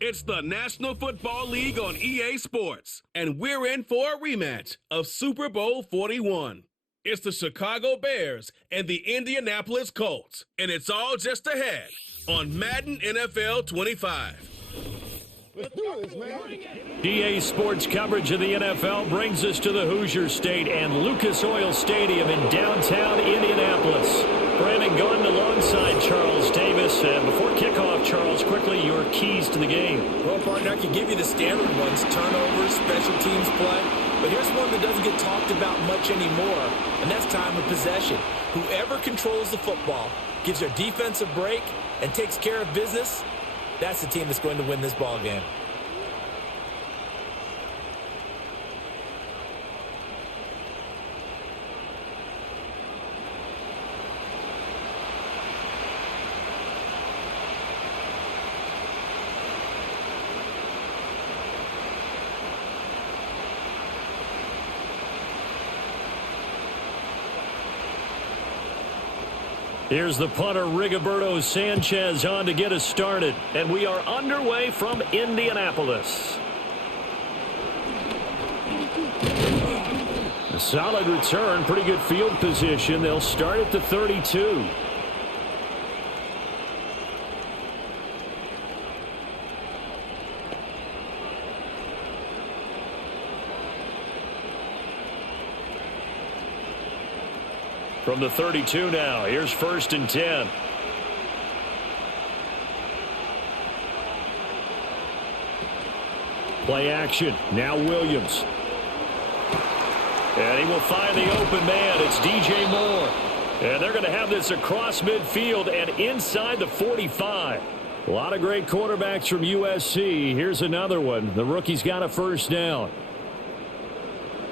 It's the National Football League on EA Sports, and we're in for a rematch of Super Bowl 41. It's the Chicago Bears and the Indianapolis Colts, and it's all just ahead on Madden NFL 25. Let's do this, man. EA Sports coverage of the NFL brings us to the Hoosier State and Lucas Oil Stadium in downtown Indianapolis. Brandon Gunn alongside Charles Davis. And before kickoff, Charles, quickly your keys to the game. Well, partner, I can give you the standard ones, turnovers, special teams play. But here's one that doesn't get talked about much anymore, and that's time of possession. Whoever controls the football, gives their defense a break, and takes care of business, that's the team that's going to win this ball game. Here's the punter, Rigoberto Sanchez, on to get us started. And we are underway from Indianapolis. A solid return, pretty good field position. They'll start at the 32. From the 32 now, here's 1st and 10. Play action, now Williams. And he will find the open man, it's DJ Moore. And they're going to have this across midfield and inside the 45. A lot of great quarterbacks from USC. Here's another one. The rookie's got a first down.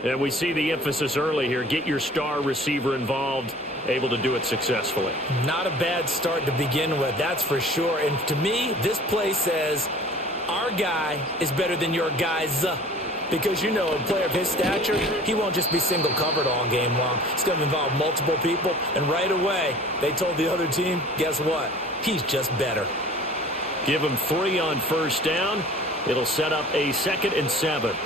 And we see the emphasis early here. Get your star receiver involved, able to do it successfully. Not a bad start to begin with, that's for sure. And to me, this play says our guy is better than your guys. Because, you know, a player of his stature, he won't just be single covered all game long. It's going to involve multiple people. And right away, they told the other team, guess what? He's just better. Give him 3 on first down. It'll set up a 2nd and 7.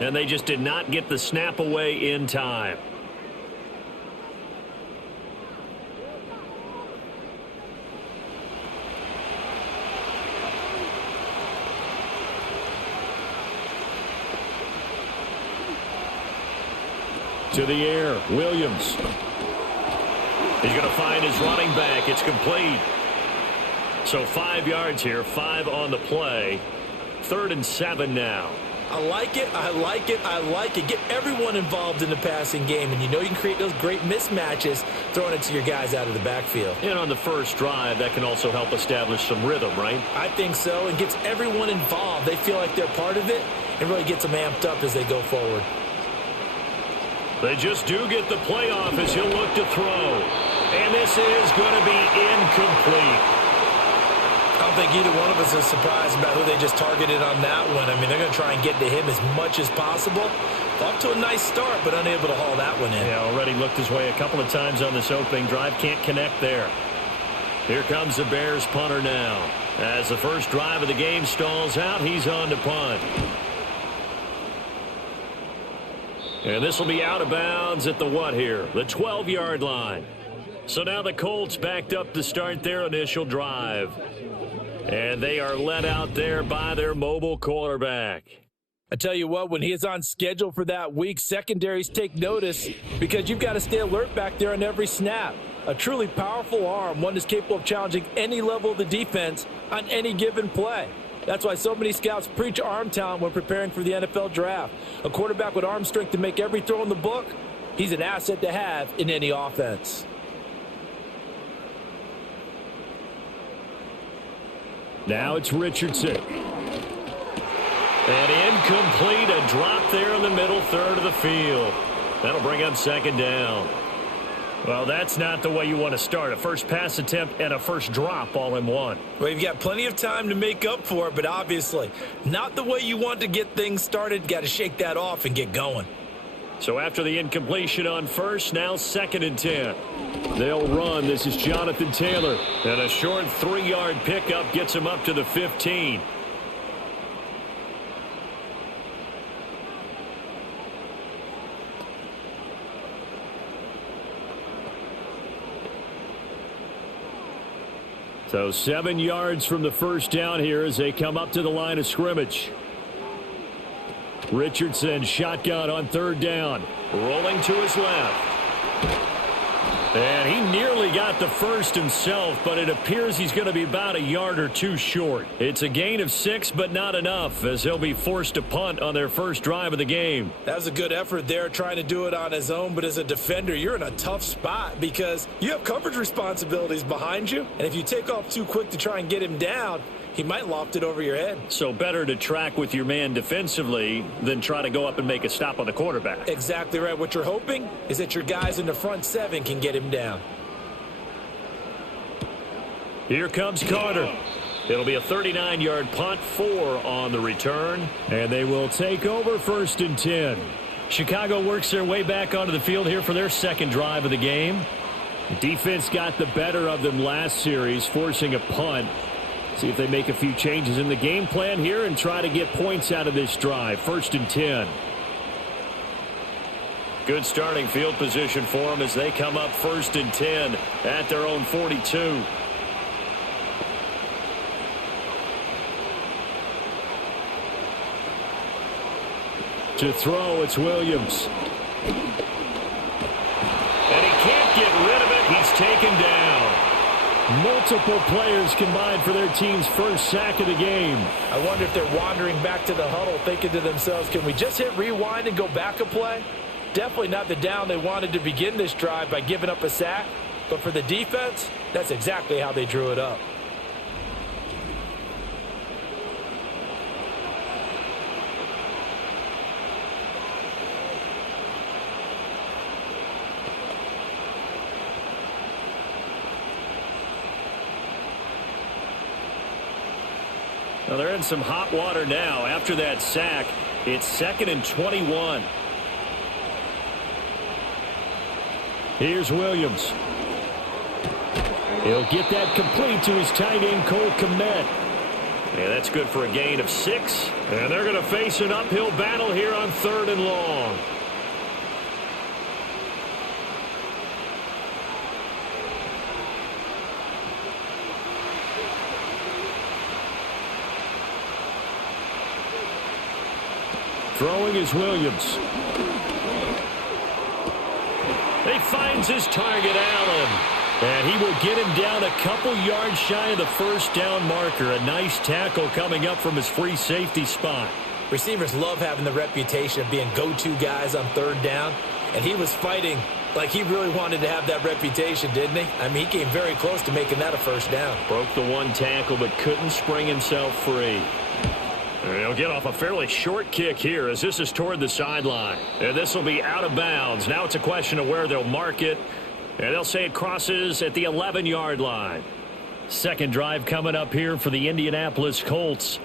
And they just did not get the snap away in time. To the air, Williams. He's going to find his running back. It's complete. So 5 yards here, 5 on the play. 3rd and 7 now. I like it, I like it, I like it. Get everyone involved in the passing game, and you know you can create those great mismatches throwing it to your guys out of the backfield. And on the first drive, that can also help establish some rhythm, right? I think so, and gets everyone involved. They feel like they're part of it, and really gets them amped up as they go forward. They just do get the playoff as he'll look to throw. And this is going to be incomplete. I don't think either one of us is surprised about who they just targeted on that one. I mean, they're going to try and get to him as much as possible. Off to a nice start, but unable to haul that one in. Yeah, already looked his way a couple of times on this opening drive. Can't connect there. Here comes the Bears punter now. As the first drive of the game stalls out, he's on to punt. And this will be out of bounds at the what here? The 12-yard line. So now the Colts backed up to start their initial drive. And they are led out there by their mobile quarterback. I tell you what, when he is on schedule for that week, secondaries take notice because you've got to stay alert back there on every snap. A truly powerful arm, one that's capable of challenging any level of the defense on any given play. That's why so many scouts preach arm talent when preparing for the NFL draft. A quarterback with arm strength to make every throw in the book, he's an asset to have in any offense. Now it's Richardson. And incomplete, a drop there in the middle third of the field. That'll bring up second down. Well, that's not the way you want to start. A first pass attempt and a first drop all in one. Well, you've got plenty of time to make up for it, but obviously not the way you want to get things started. Got to shake that off and get going. So after the incompletion on first, now 2nd and 10. They'll run. This is Jonathan Taylor. And a short 3-yard pickup gets him up to the 15. So 7 yards from the first down here as they come up to the line of scrimmage. Richardson shotgun on 3rd down. Rolling to his left. And he nearly got the first himself, but it appears he's going to be about a yard or two short. It's a gain of 6, but not enough, as he'll be forced to punt on their first drive of the game. That was a good effort there, trying to do it on his own, but as a defender, you're in a tough spot because you have coverage responsibilities behind you, and if you take off too quick to try and get him down, he might loft it over your head. So better to track with your man defensively than try to go up and make a stop on the quarterback. Exactly right. What you're hoping is that your guys in the front 7 can get him down. Here comes Carter. It'll be a 39-yard punt, 4 on the return. And they will take over 1st and 10. Chicago works their way back onto the field here for their second drive of the game. The defense got the better of them last series, forcing a punt. See if they make a few changes in the game plan here and try to get points out of this drive. 1st and 10. Good starting field position for them as they come up 1st and 10 at their own 42. To throw, it's Williams. And he can't get rid of it. He's taken down. Multiple players combined for their team's first sack of the game. I wonder if they're wandering back to the huddle thinking to themselves, can we just hit rewind and go back a play? Definitely not the down they wanted to begin this drive by giving up a sack. But for the defense, that's exactly how they drew it up. Well, they're in some hot water now. After that sack, it's 2nd and 21. Here's Williams. He'll get that complete to his tight end, Cole Kmet. And that's good for a gain of 6. And they're going to face an uphill battle here on 3rd and long. Throwing is Williams. He finds his target, Allen. And he will get him down a couple yards shy of the first down marker. A nice tackle coming up from his free safety spot. Receivers love having the reputation of being go-to guys on 3rd down. And he was fighting like he really wanted to have that reputation, didn't he? I mean, he came very close to making that a first down. Broke the one tackle, but couldn't spring himself free. He'll get off a fairly short kick here as this is toward the sideline. And this will be out of bounds. Now it's a question of where they'll mark it. And they'll say it crosses at the 11-yard line. Second drive coming up here for the Indianapolis Colts.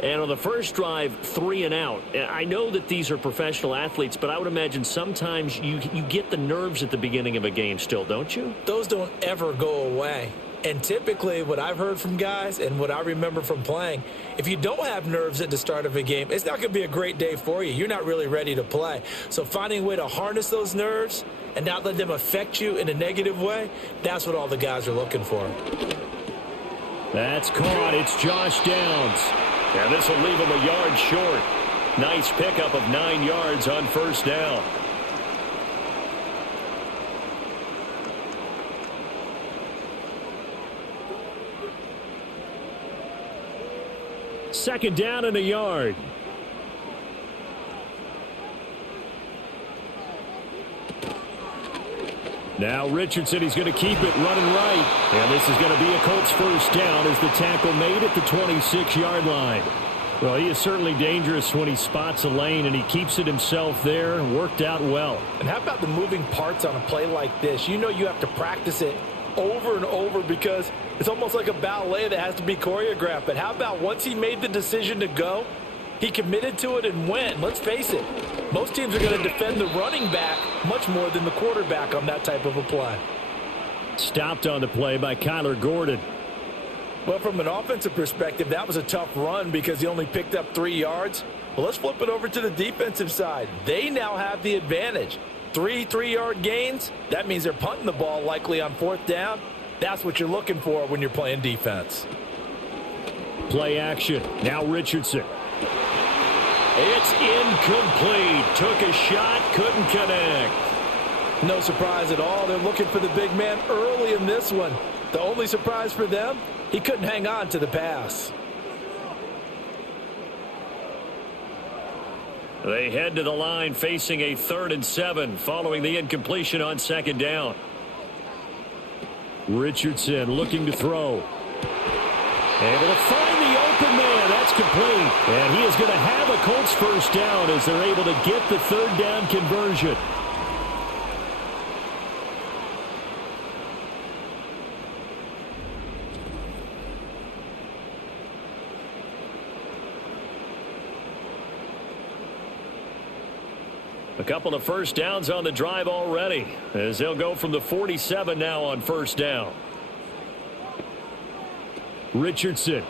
And on the first drive, 3 and out. I know that these are professional athletes, but I would imagine sometimes you get the nerves at the beginning of a game still, don't you? Those don't ever go away. And typically what I've heard from guys and what I remember from playing, if you don't have nerves at the start of a game, it's not going to be a great day for you. You're not really ready to play. So finding a way to harness those nerves and not let them affect you in a negative way, that's what all the guys are looking for. That's caught. It's Josh Downs. And this will leave him a yard short. Nice pickup of 9 yards on first down. Second down and a yard. Now Richardson, he's going to keep it running right. And this is going to be a Colts first down as the tackle made at the 26-yard line. Well, he is certainly dangerous when he spots a lane, and he keeps it himself there and worked out well. And how about the moving parts on a play like this? You know you have to practice it over and over because it's almost like a ballet that has to be choreographed. But how about once he made the decision to go, he committed to it and went. Let's face it, most teams are going to defend the running back much more than the quarterback on that type of a play. Stopped on the play by Kyler Gordon. Well, from an offensive perspective, that was a tough run because he only picked up 3 yards. Well, let's flip it over to the defensive side. They now have the advantage. 3 3-yard gains, that means they're punting the ball likely on 4th down. That's what you're looking for when you're playing defense. Play action. Now Richardson. It's incomplete. Took a shot, couldn't connect. No surprise at all. They're looking for the big man early in this one. The only surprise for them, he couldn't hang on to the pass. They head to the line facing a 3rd and 7 following the incompletion on 2nd down. Richardson looking to throw. Able to find the open man. That's complete. And he is going to have a Colts 1st down as they're able to get the 3rd down conversion. A couple of 1st downs on the drive already as they'll go from the 47 now on 1st down. Richardson.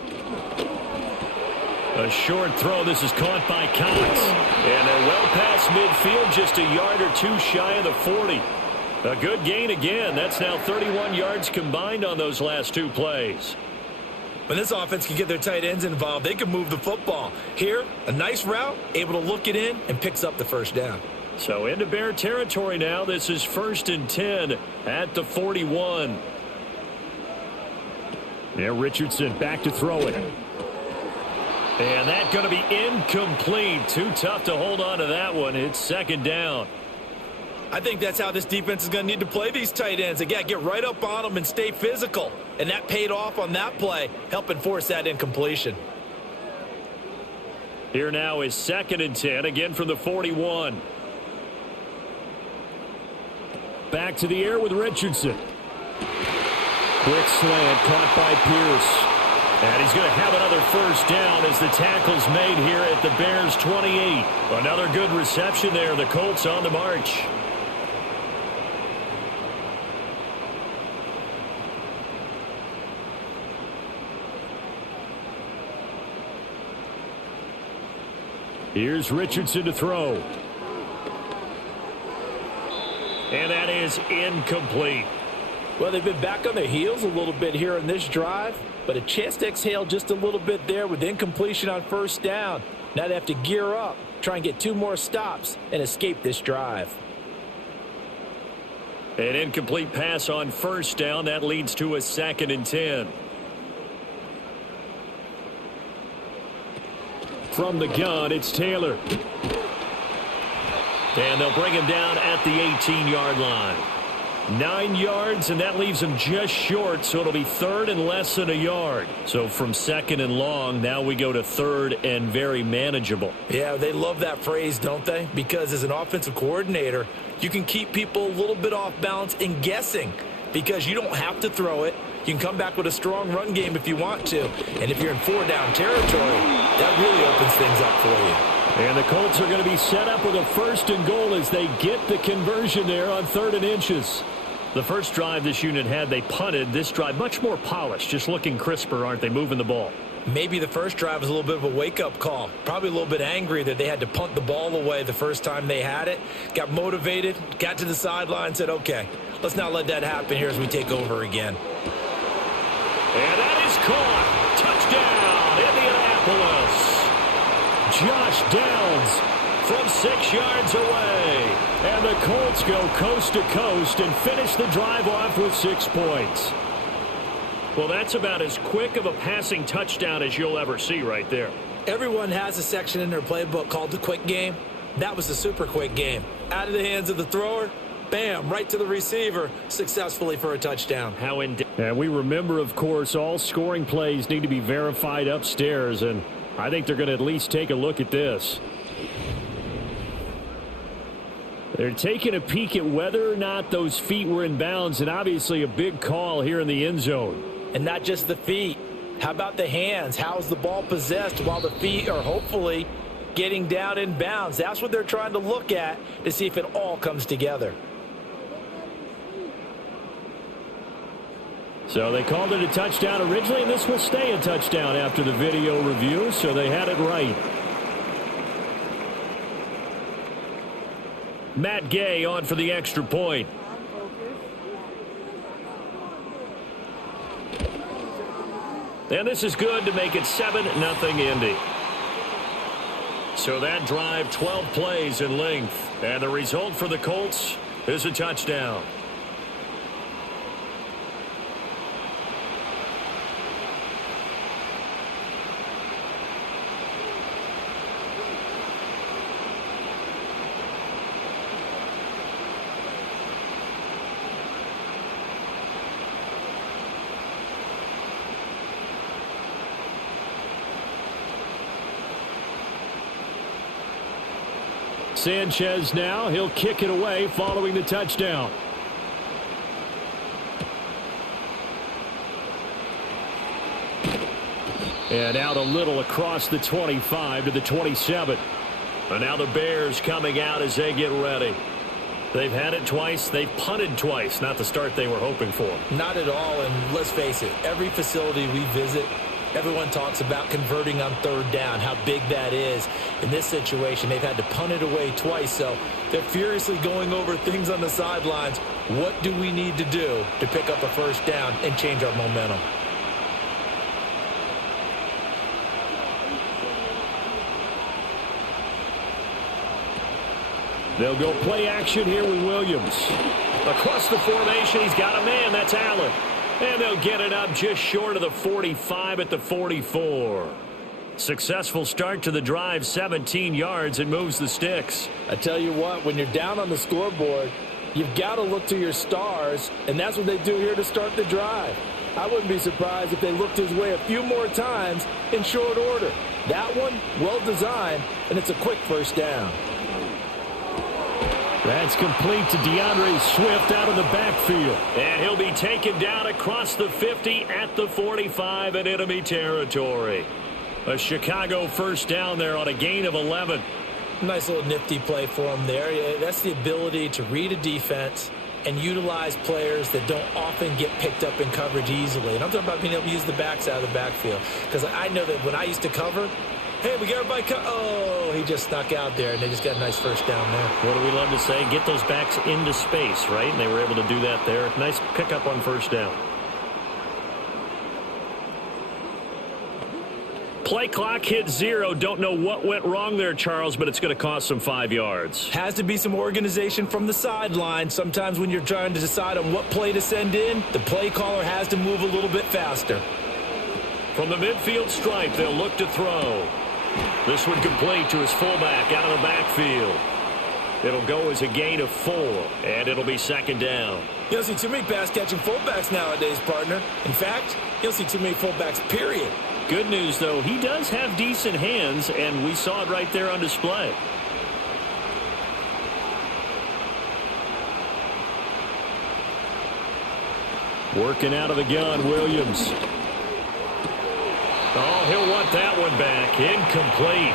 A short throw. This is caught by Cox. And they're well past midfield, just a yard or 2 shy of the 40. A good gain again. That's now 31 yards combined on those last 2 plays. When this offense can get their tight ends involved, they can move the football. Here, a nice route, able to look it in, and picks up the 1st down. So into Bear territory now. This is 1st and 10 at the 41. Yeah, Richardson back to throw it. And that's going to be incomplete. Too tough to hold on to that one. It's 2nd down. I think that's how this defense is going to need to play these tight ends. They got to get right up on them and stay physical. And that paid off on that play, helping force that incompletion. Here now is 2nd and 10, again from the 41. Back to the air with Richardson. Quick slant caught by Pierce. And he's going to have another 1st down as the tackle's made here at the Bears' 28. Another good reception there. The Colts on the march. Here's Richardson to throw. And that is incomplete. Well, they've been back on their heels a little bit here in this drive, but a chance to exhale just a little bit there with incompletion on 1st down. Now they have to gear up, try and get 2 more stops, and escape this drive. An incomplete pass on 1st down. That leads to a 2nd and 10. From the gun, it's Taylor. And they'll bring him down at the 18-yard line. 9 yards, and that leaves him just short, so it'll be 3rd and less than a yard. So from 2nd and long, now we go to 3rd and very manageable. Yeah, they love that phrase, don't they? Because as an offensive coordinator, you can keep people a little bit off balance and guessing because you don't have to throw it. You can come back with a strong run game if you want to. And if you're in 4-down territory, that really opens things up for you. And the Colts are going to be set up with a 1st and goal as they get the conversion there on 3rd and inches. The first drive this unit had, they punted. This drive, much more polished, just looking crisper, aren't they, moving the ball? Maybe the first drive was a little bit of a wake-up call. Probably a little bit angry that they had to punt the ball away the first time they had it. Got motivated, got to the sideline, said, okay, let's not let that happen here as we take over again. And that is caught. Touchdown, Indianapolis. Josh Downs from 6 yards away. And the Colts go coast to coast and finish the drive off with 6 points. Well, that's about as quick of a passing touchdown as you'll ever see right there. Everyone has a section in their playbook called the quick game. That was the super quick game. Out of the hands of the thrower, bam, right to the receiver, successfully for a touchdown. And we remember, of course, all scoring plays need to be verified upstairs, and I think they're going to at least take a look at this. They're taking a peek at whether or not those feet were in bounds, and obviously a big call here in the end zone. And not just the feet. How about the hands? How's the ball possessed while the feet are hopefully getting down in bounds? That's what they're trying to look at to see if it all comes together. So they called it a touchdown originally, and this will stay a touchdown after the video review, so they had it right. Matt Gay on for the extra point. And this is good to make it 7-0 Indy. So that drive, 12 plays in length. And the result for the Colts is a touchdown. Sanchez now, he'll kick it away following the touchdown. And out a little across the 25 to the 27. And now the Bears coming out as they get ready. They've had it twice. They've punted twice. Not the start they were hoping for. Not at all, and let's face it, every facility we visit, everyone talks about converting on third down, how big that is. In this situation, they've had to punt it away twice, so they're furiously going over things on the sidelines. What do we need to do to pick up a first down and change our momentum? They'll go play action here with Williams. Across the formation, he's got a man. That's Allen. And they'll get it up just short of the 45 at the 44. Successful start to the drive, 17 yards, and moves the sticks. I tell you what, when you're down on the scoreboard, you've got to look to your stars, and that's what they do here to start the drive. I wouldn't be surprised if they looked his way a few more times in short order. That one, well designed, and it's a quick first down. That's complete to DeAndre Swift out of the backfield. And he'll be taken down across the 50 at the 45 in enemy territory. A Chicago first down there on a gain of 11. Nice little nifty play for him there. Yeah, that's the ability to read a defense and utilize players that don't often get picked up in coverage easily. And I'm talking about being able to use the backs out of the backfield. Because I know that when I used to cover, hey, we got everybody oh, he just snuck out there, and they just got a nice first down there. What do we love to say? Get those backs into space, right? And they were able to do that there. Nice pickup on first down. Play clock hit 0. Don't know what went wrong there, Charles, but it's going to cost them 5 yards. Has to be some organization from the sideline. Sometimes when you're trying to decide on what play to send in, the play caller has to move a little bit faster. From the midfield stripe, they'll look to throw. This one complete to his fullback out of the backfield. It'll go as a gain of 4, and it'll be second down. You don't see too many pass-catching fullbacks nowadays, partner. In fact, you don't see too many fullbacks, period. Good news, though, he does have decent hands, and we saw it right there on display. Working out of the gun, Williams. Oh, he'll want that one back. Incomplete.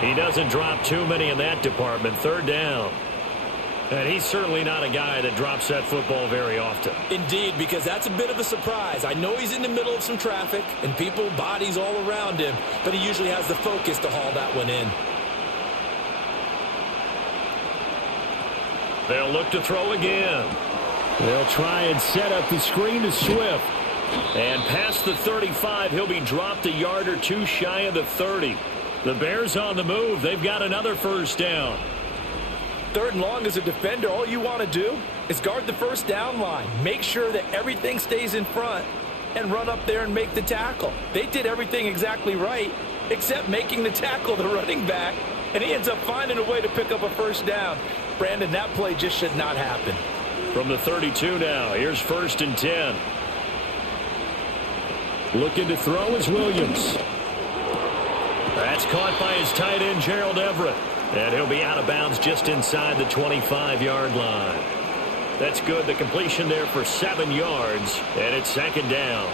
He doesn't drop too many in that department. Third down. And he's certainly not a guy that drops that football very often. Indeed, because that's a bit of a surprise. I know he's in the middle of some traffic and people, bodies all around him, but he usually has the focus to haul that one in. They'll look to throw again. They'll try and set up the screen to Swift. And past the 35, he'll be dropped a yard or two shy of the 30. The Bears on the move. They've got another first down. Third and long as a defender, all you want to do is guard the first down line. Make sure that everything stays in front and run up there and make the tackle. They did everything exactly right except making the tackle the running back, and he ends up finding a way to pick up a first down. Brandon, that play just should not happen. From the 32 now, here's first and 10. Looking to throw is Williams. That's caught by his tight end, Gerald Everett. And he'll be out of bounds just inside the 25-yard line. That's good. The completion there for 7 yards, and it's second down.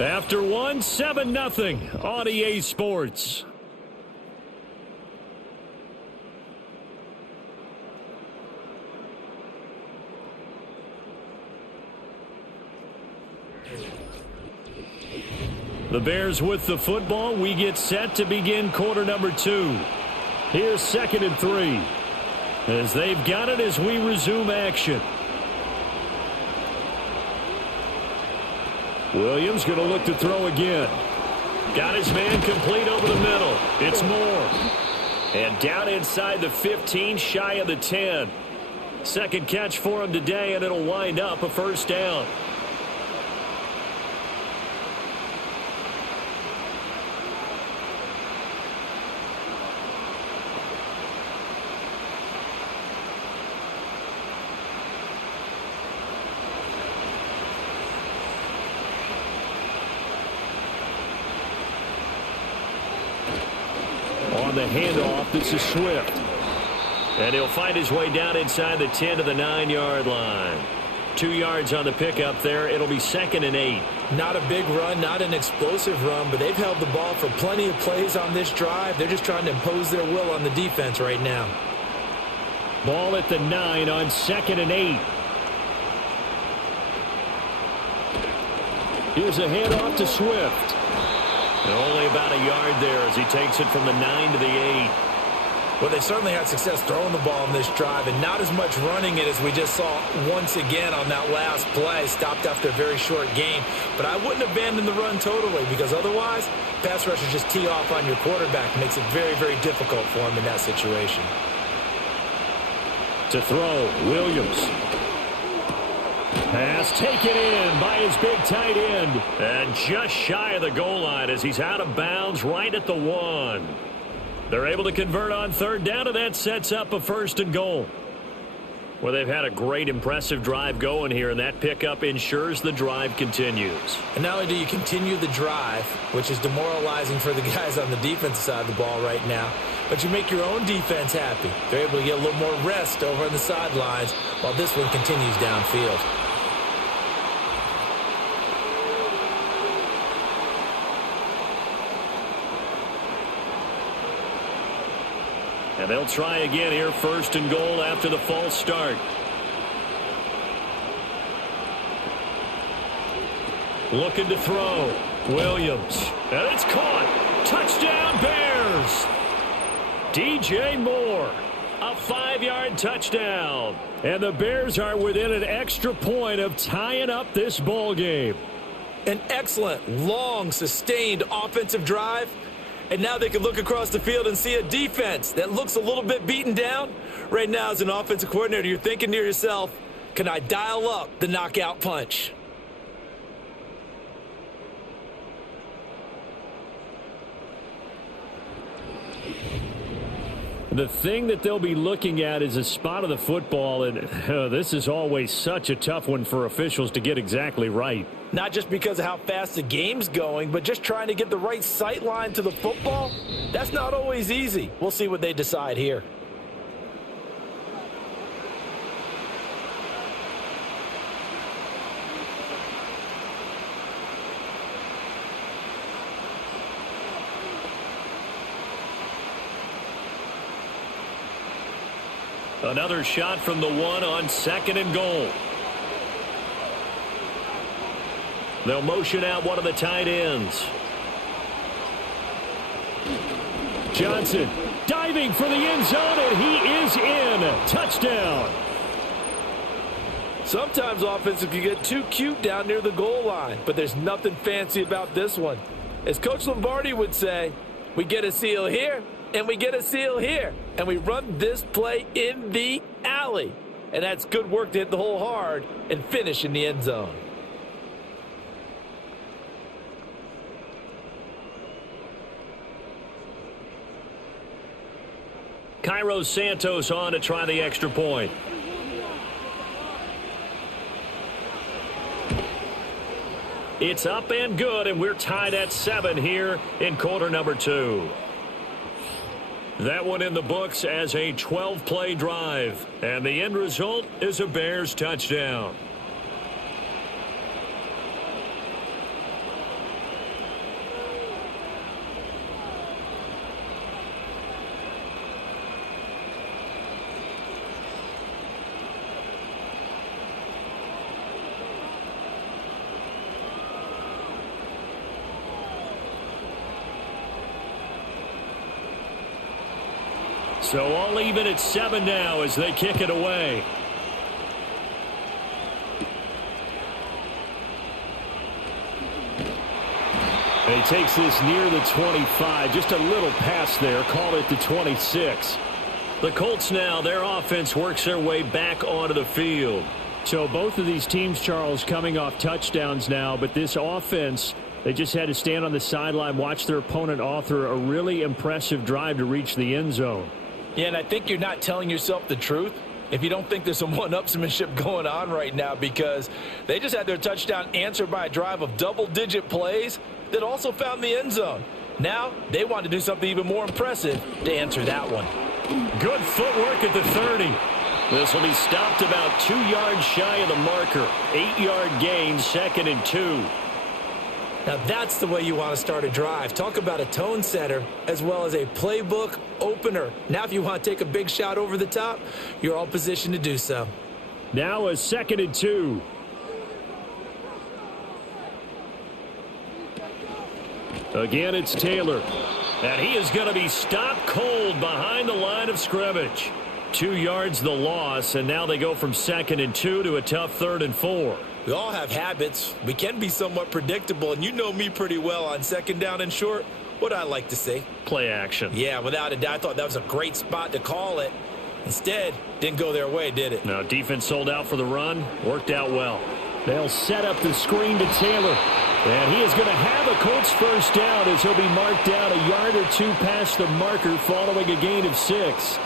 After one, 7-0 on EA Sports. The Bears with the football. We get set to begin quarter number 2. Here's 2nd and 3. As they've got it as we resume action. Williams going to look to throw again. Got his man complete over the middle. It's Moore. And down inside the 15, shy of the 10. Second catch for him today, and it'll wind up a first down. On the handoff, this is Swift. And he'll find his way down inside the 10 to the 9-yard line. 2 yards on the pickup there. It'll be 2nd and 8. Not a big run, not an explosive run, but they've held the ball for plenty of plays on this drive. They're just trying to impose their will on the defense right now. Ball at the 9 on 2nd and 8. Here's a handoff to Swift. And only about a yard there as he takes it from the 9 to the 8. Well, they certainly had success throwing the ball in this drive and not as much running it as we just saw once again on that last play. Stopped after a very short game. But I wouldn't abandon the run totally because otherwise, pass rushers just tee off on your quarterback. Makes it very, very difficult for him in that situation. To throw, Williams. Pass taken in by his big tight end. And just shy of the goal line as he's out of bounds right at the 1. They're able to convert on 3rd down, and that sets up a 1st and goal. Well, they've had a great, impressive drive going here, and that pickup ensures the drive continues. And not only do you continue the drive, which is demoralizing for the guys on the defensive side of the ball right now, but you make your own defense happy. They're able to get a little more rest over on the sidelines while this one continues downfield. And they'll try again here, 1st and goal after the false start. Looking to throw. Williams. And it's caught. Touchdown, Bears. DJ Moore. A 5-yard touchdown. And the Bears are within an extra point of tying up this ball game. An excellent, long, sustained offensive drive. And now they can look across the field and see a defense that looks a little bit beaten down. Right now, as an offensive coordinator, you're thinking to yourself, can I dial up the knockout punch? The thing that they'll be looking at is a spot of the football, and this is always such a tough one for officials to get exactly right. Not just because of how fast the game's going, but just trying to get the right sight line to the football. That's not always easy. We'll see what they decide here. Another shot from the 1 on 2nd and goal. They'll motion out one of the tight ends. Johnson diving for the end zone, and he is in. Touchdown. Sometimes offenses can get too cute down near the goal line, but there's nothing fancy about this one. As Coach Lombardi would say, we get a seal here, and we get a seal here, and we run this play in the alley. And that's good work to hit the hole hard and finish in the end zone. Cairo Santos on to try the extra point. It's up and good, and we're tied at 7 here in quarter number 2. That one in the books as a 12-play drive, and the end result is a Bears touchdown. So all even at 7 now as they kick it away. And he takes this near the 25. Just a little pass there. Call it the 26. The Colts now, their offense works their way back onto the field. So both of these teams, Charles, coming off touchdowns now. But this offense, they just had to stand on the sideline, watch their opponent author a really impressive drive to reach the end zone. Yeah, and I think you're not telling yourself the truth if you don't think there's some one-upsmanship going on right now, because they just had their touchdown answered by a drive of double-digit plays that also found the end zone. Now they want to do something even more impressive to answer that one. Good footwork at the 30. This will be stopped about 2 yards shy of the marker. 8-yard gain, 2nd and 2. Now that's the way you want to start a drive. Talk about a tone setter as well as a playbook opener. Now if you want to take a big shot over the top, you're all positioned to do so. Now a 2nd and 2. Again, it's Taylor. And he is going to be stopped cold behind the line of scrimmage. 2 yards the loss, and now they go from 2nd and 2 to a tough 3rd and 4. We all have habits. We can be somewhat predictable, and you know me pretty well on 2nd down and short. What I like to see? Play action. Yeah, without a doubt. I thought that was a great spot to call it. Instead, didn't go their way, did it? No, defense sold out for the run. Worked out well. They'll set up the screen to Taylor. And he is going to have a Colts first down as he'll be marked down a yard or 2 past the marker following a gain of 6.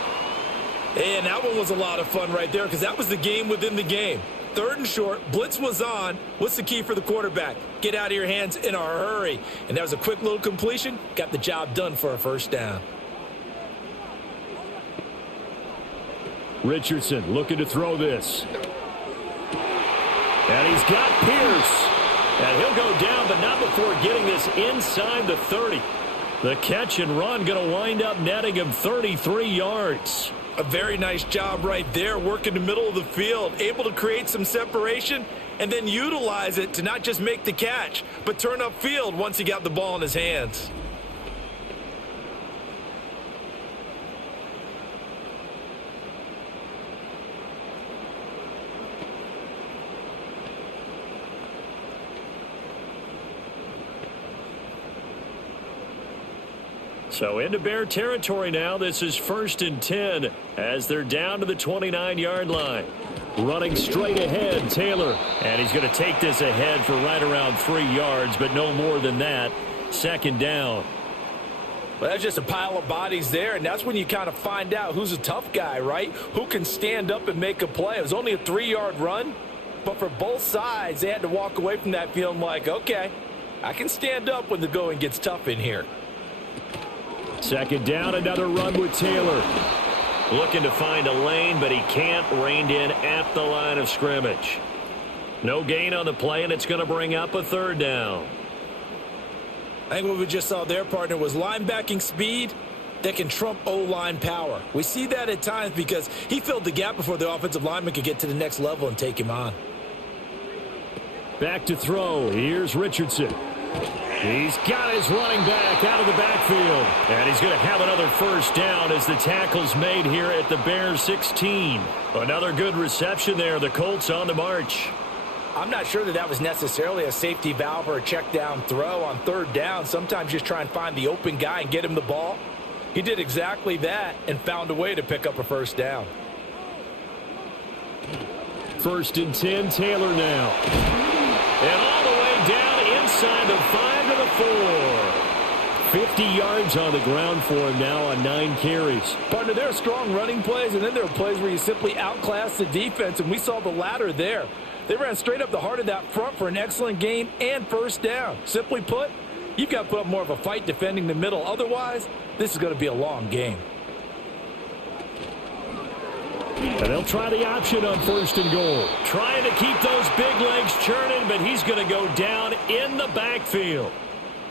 And that one was a lot of fun right there because that was the game within the game. 3rd and short, blitz was on. What's the key for the quarterback? Get out of your hands in a hurry. And that was a quick little completion. Got the job done for a first down. Richardson looking to throw this. And he's got Pierce. And he'll go down, but not before getting this inside the 30. The catch and run going to wind up netting him 33 yards. A very nice job right there, working the middle of the field, able to create some separation and then utilize it to not just make the catch, but turn upfield once he got the ball in his hands. So into Bear territory now. This is 1st and 10 as they're down to the 29-yard line. Running straight ahead, Taylor. And he's going to take this ahead for right around 3 yards, but no more than that. 2nd down. Well, that's just a pile of bodies there, and that's when you kind of find out who's a tough guy, right? Who can stand up and make a play. It was only a 3-yard run, but for both sides, they had to walk away from that feeling like, okay, I can stand up when the going gets tough in here. 2nd down, another run with Taylor. Looking to find a lane, but he can't. Reined in at the line of scrimmage. No gain on the play, and it's going to bring up a 3rd down. I think what we just saw there, partner, was linebacking speed that can trump O-line power. We see that at times because he filled the gap before the offensive lineman could get to the next level and take him on. Back to throw. Here's Richardson. He's got his running back out of the backfield. And he's going to have another first down as the tackle's made here at the Bears 16. Another good reception there. The Colts on the march. I'm not sure that was necessarily a safety valve or a check down throw on 3rd down. Sometimes just try and find the open guy and get him the ball. He did exactly that and found a way to pick up a first down. 1st and 10, Taylor now. And all the way down inside the 5 to the 4. 50 yards on the ground for him now on 9 carries. Partner, there are strong running plays, and then there are plays where you simply outclass the defense, and we saw the latter there. They ran straight up the heart of that front for an excellent gain and first down. Simply put, you've got to put up more of a fight defending the middle. Otherwise, this is going to be a long game. And they'll try the option on 1st and goal. Trying to keep those big legs churning, but he's going to go down in the backfield.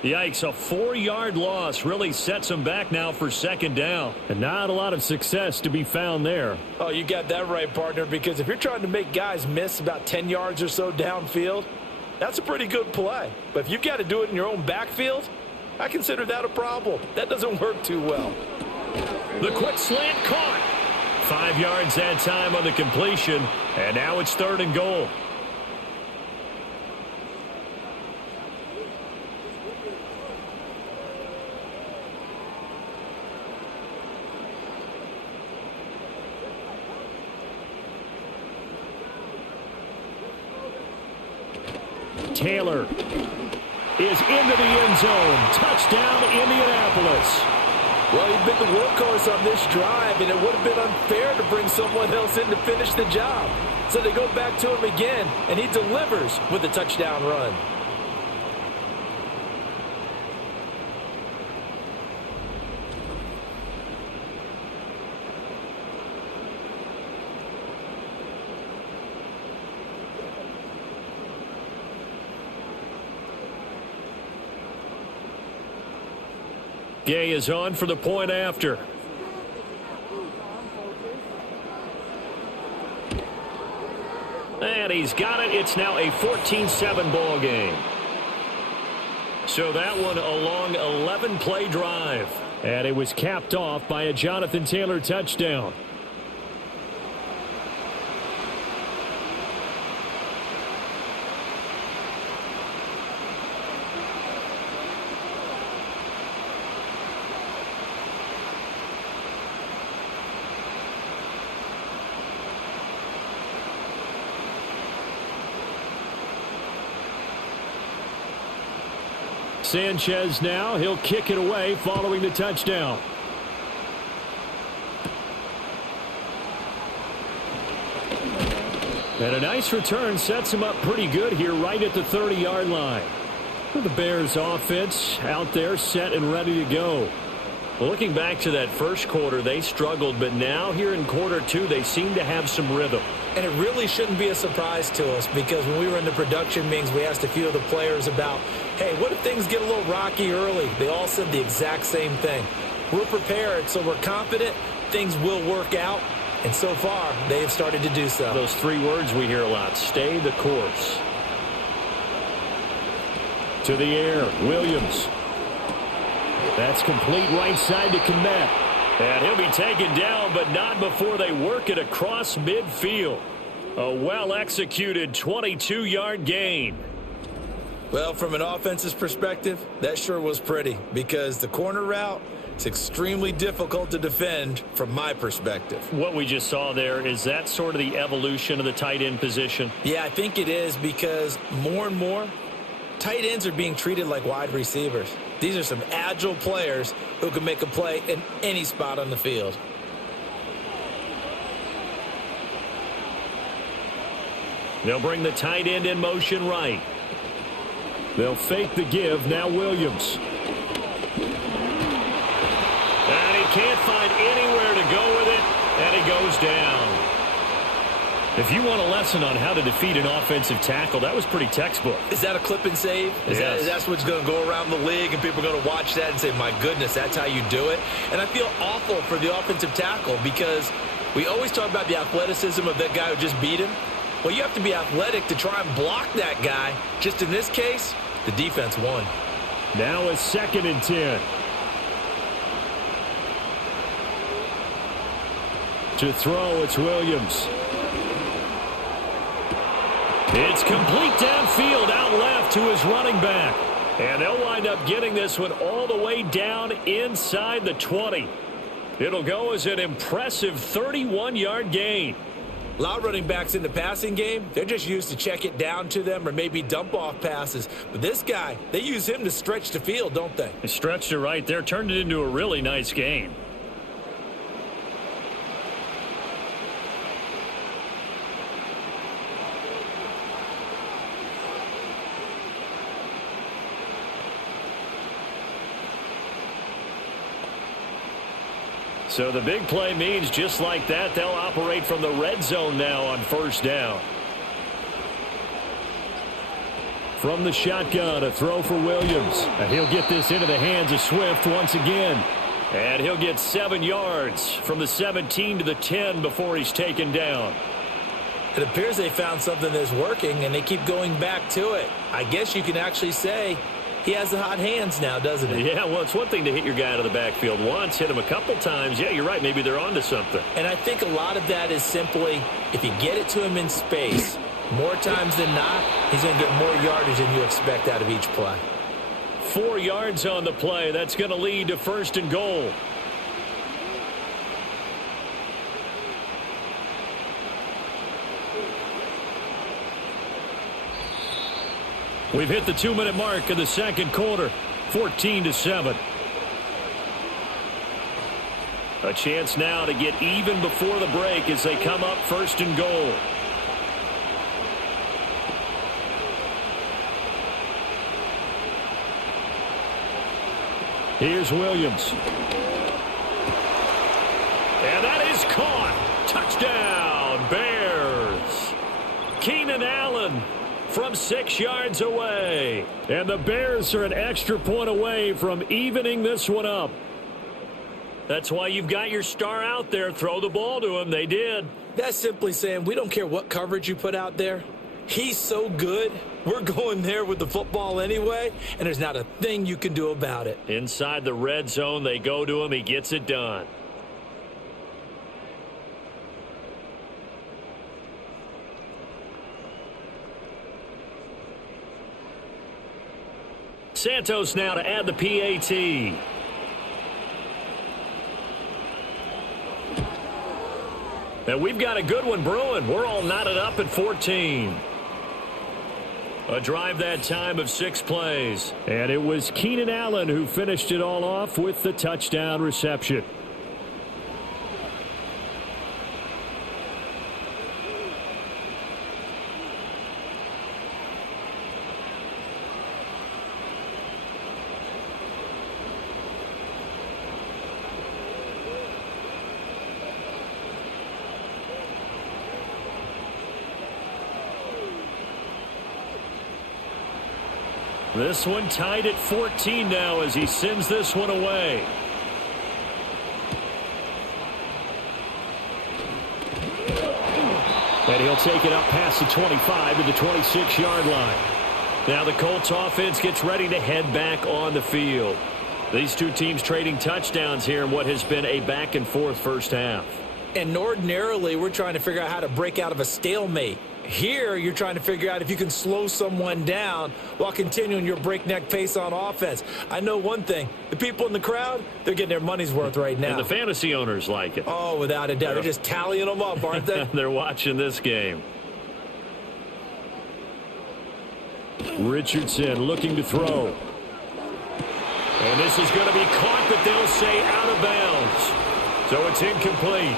Yikes, a 4-yard loss really sets him back now for 2nd down. And not a lot of success to be found there. Oh, you got that right, partner, because if you're trying to make guys miss about 10 yards or so downfield, that's a pretty good play. But if you've got to do it in your own backfield, I consider that a problem. That doesn't work too well. The quick slant caught. 5 yards that time on the completion, and now it's 3rd and goal. Taylor is into the end zone. Touchdown, Indianapolis. Well, he's been the workhorse on this drive, and it would have been unfair to bring someone else in to finish the job. So they go back to him again, and he delivers with a touchdown run. Gay is on for the point after. And he's got it. It's now a 14-7 ball game. So that one a long 11-play drive. And it was capped off by a Jonathan Taylor touchdown. Sanchez now, he'll kick it away following the touchdown. And a nice return sets him up pretty good here right at the 30-yard line. The Bears offense out there set and ready to go. Well, looking back to that first quarter, they struggled, but now here in quarter 2, they seem to have some rhythm. And it really shouldn't be a surprise to us, because when we were in the production meetings, we asked a few of the players about, hey, what if things get a little rocky early? They all said the exact same thing. We're prepared, so we're confident things will work out. And so far, they have started to do so. Those 3 words we hear a lot: stay the course. To the air, Williams. That's complete right side to Kmet. And he'll be taken down, but not before they work it across midfield. A well-executed 22-yard gain. Well, from an offensive perspective, that sure was pretty, because the corner route is extremely difficult to defend from my perspective. What we just saw there, is that sort of the evolution of the tight end position? Yeah, I think it is, because more and more, tight ends are being treated like wide receivers. These are some agile players who can make a play in any spot on the field. They'll bring the tight end in motion right. They'll fake the give. Now Williams. And he can't find anywhere to go with it, and he goes down. If you want a lesson on how to defeat an offensive tackle, that was pretty textbook. Is that a clip and save? Yes. That's what's going to go around the league, and people are going to watch that and say, my goodness, that's how you do it? And I feel awful for the offensive tackle, because we always talk about the athleticism of that guy who just beat him. Well, you have to be athletic to try and block that guy. Just in this case, the defense won. Now a 2nd and 10. To throw, it's Williams. It's complete downfield, out left to his running back. And they'll wind up getting this one all the way down inside the 20. It'll go as an impressive 31-yard gain. A lot of running backs in the passing game, they're just used to check it down to them or maybe dump off passes. But this guy, they use him to stretch the field, don't they? They stretched it right there, turned it into a really nice game. So the big play means just like that, they'll operate from the red zone now on first down. From the shotgun, a throw for Williams. And he'll get this into the hands of Swift once again. And he'll get 7 yards from the 17 to the 10 before he's taken down. It appears they found something that's working, and they keep going back to it. I guess you can actually say he has the hot hands now, doesn't he? Yeah, well, it's one thing to hit your guy out of the backfield once, hit him a couple times. Yeah, you're right. Maybe they're onto something. And I think a lot of that is simply if you get it to him in space, more times than not, he's going to get more yardage than you expect out of each play. 4 yards on the play. That's going to lead to first and goal. We've hit the 2-minute mark of the second quarter, 14-7. A chance now to get even before the break as they come up first and goal. Here's Williams. And that is caught. Touchdown, Bears. Keenan Allen from 6 yards away. And the Bears are an extra point away from evening this one up. That's why you've got your star out there. Throw the ball to him. They did. That's simply saying we don't care what coverage you put out there. He's so good. We're going there with the football anyway, and there's not a thing you can do about it. Inside the red zone, they go to him. He gets it done. Santos now to add the PAT. And we've got a good one brewing. We're all knotted up at 14. A drive that time of 6 plays. And it was Keenan Allen who finished it all off with the touchdown reception. This one tied at 14 now as he sends this one away. And he'll take it up past the 25 to the 26-yard line. Now the Colts offense gets ready to head back on the field. These two teams trading touchdowns here in what has been a back-and-forth first half. And ordinarily, we're trying to figure out how to break out of a stalemate. Here, you're trying to figure out if you can slow someone down while continuing your breakneck pace on offense. I know one thing. The people in the crowd, they're getting their money's worth right now. And the fantasy owners like it. Oh, without a doubt. They're just tallying them up, aren't they? They're watching this game. Richardson looking to throw. And this is going to be caught, but they'll say out of bounds. So it's incomplete.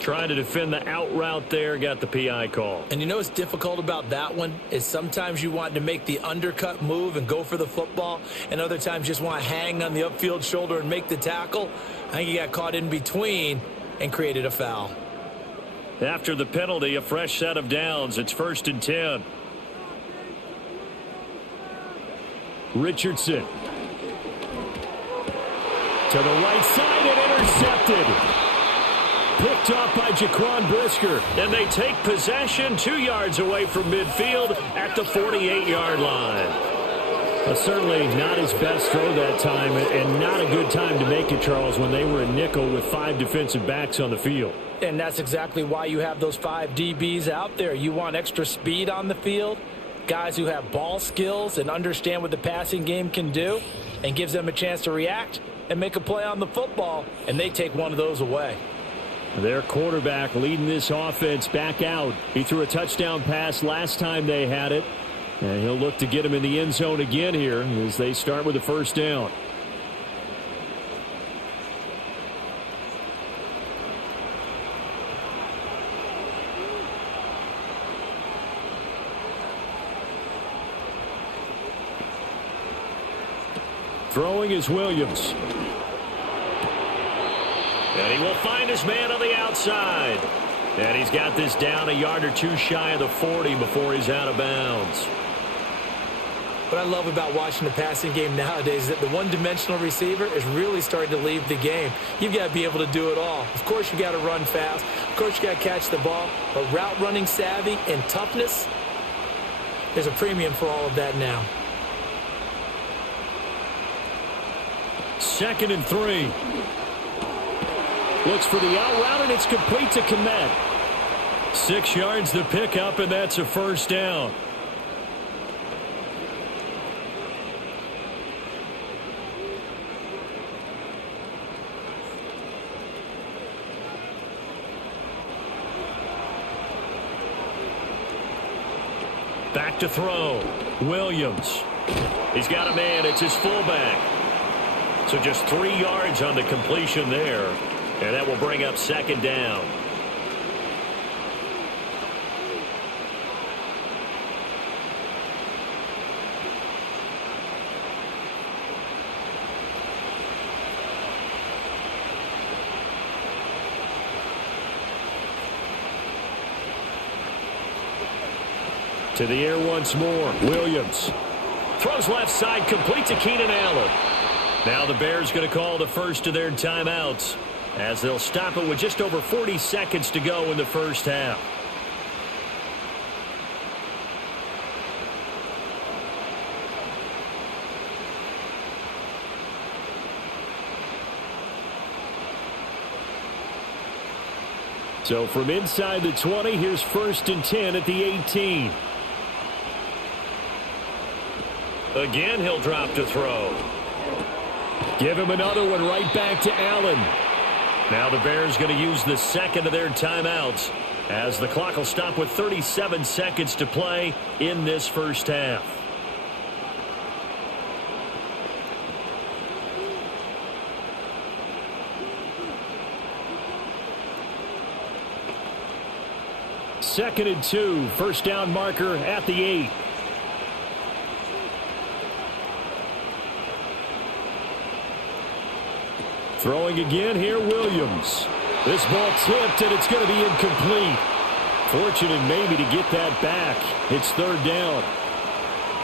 Trying to defend the out route there, got the PI call. And you know what's difficult about that one is sometimes you want to make the undercut move and go for the football, and other times just want to hang on the upfield shoulder and make the tackle. I think he got caught in between and created a foul. After the penalty, a fresh set of downs. It's 1st and 10. Richardson. To the right side and intercepted. Picked off by Jaquan Brisker. And they take possession 2 yards away from midfield at the 48-yard line. Certainly not his best throw that time, and not a good time to make it, Charles, when they were in nickel with 5 defensive backs on the field. And that's exactly why you have those 5 DBs out there. You want extra speed on the field, guys who have ball skills and understand what the passing game can do, and gives them a chance to react. and make a play on the football, and they take one of those away. Their quarterback leading this offense back out. He threw a touchdown pass last time they had it, and he'll look to get him in the end zone again here as they start with the first down. Throwing is Williams. And he will find his man on the outside. And he's got this down a yard or two shy of the 40 before he's out of bounds. What I love about watching the passing game nowadays is that the one-dimensional receiver is really starting to leave the game. You've got to be able to do it all. Of course, you got to run fast. Of course, you got to catch the ball. But route running savvy and toughness, there's a premium for all of that now. 2nd and 3. Looks for the out route, and it's complete to Komet. 6 yards to pick up, and that's a first down. Back to throw. Williams. He's got a man. It's his fullback. So just 3 yards on the completion there. And that will bring up 2nd down. To the air once more. Williams. Throws left side, complete to Keenan Allen. Now the Bears going to call the first of their timeouts as they'll stop it with just over 40 seconds to go in the first half. So from inside the 20, here's 1st and 10 at the 18. Again, he'll drop to throw. Give him another one right back to Allen. Now the Bears going to use the second of their timeouts as the clock will stop with 37 seconds to play in this first half. Second and 2, first down marker at the 8. Throwing again here, Williams. This ball tipped, and it's going to be incomplete. Fortunate maybe to get that back. It's 3rd down.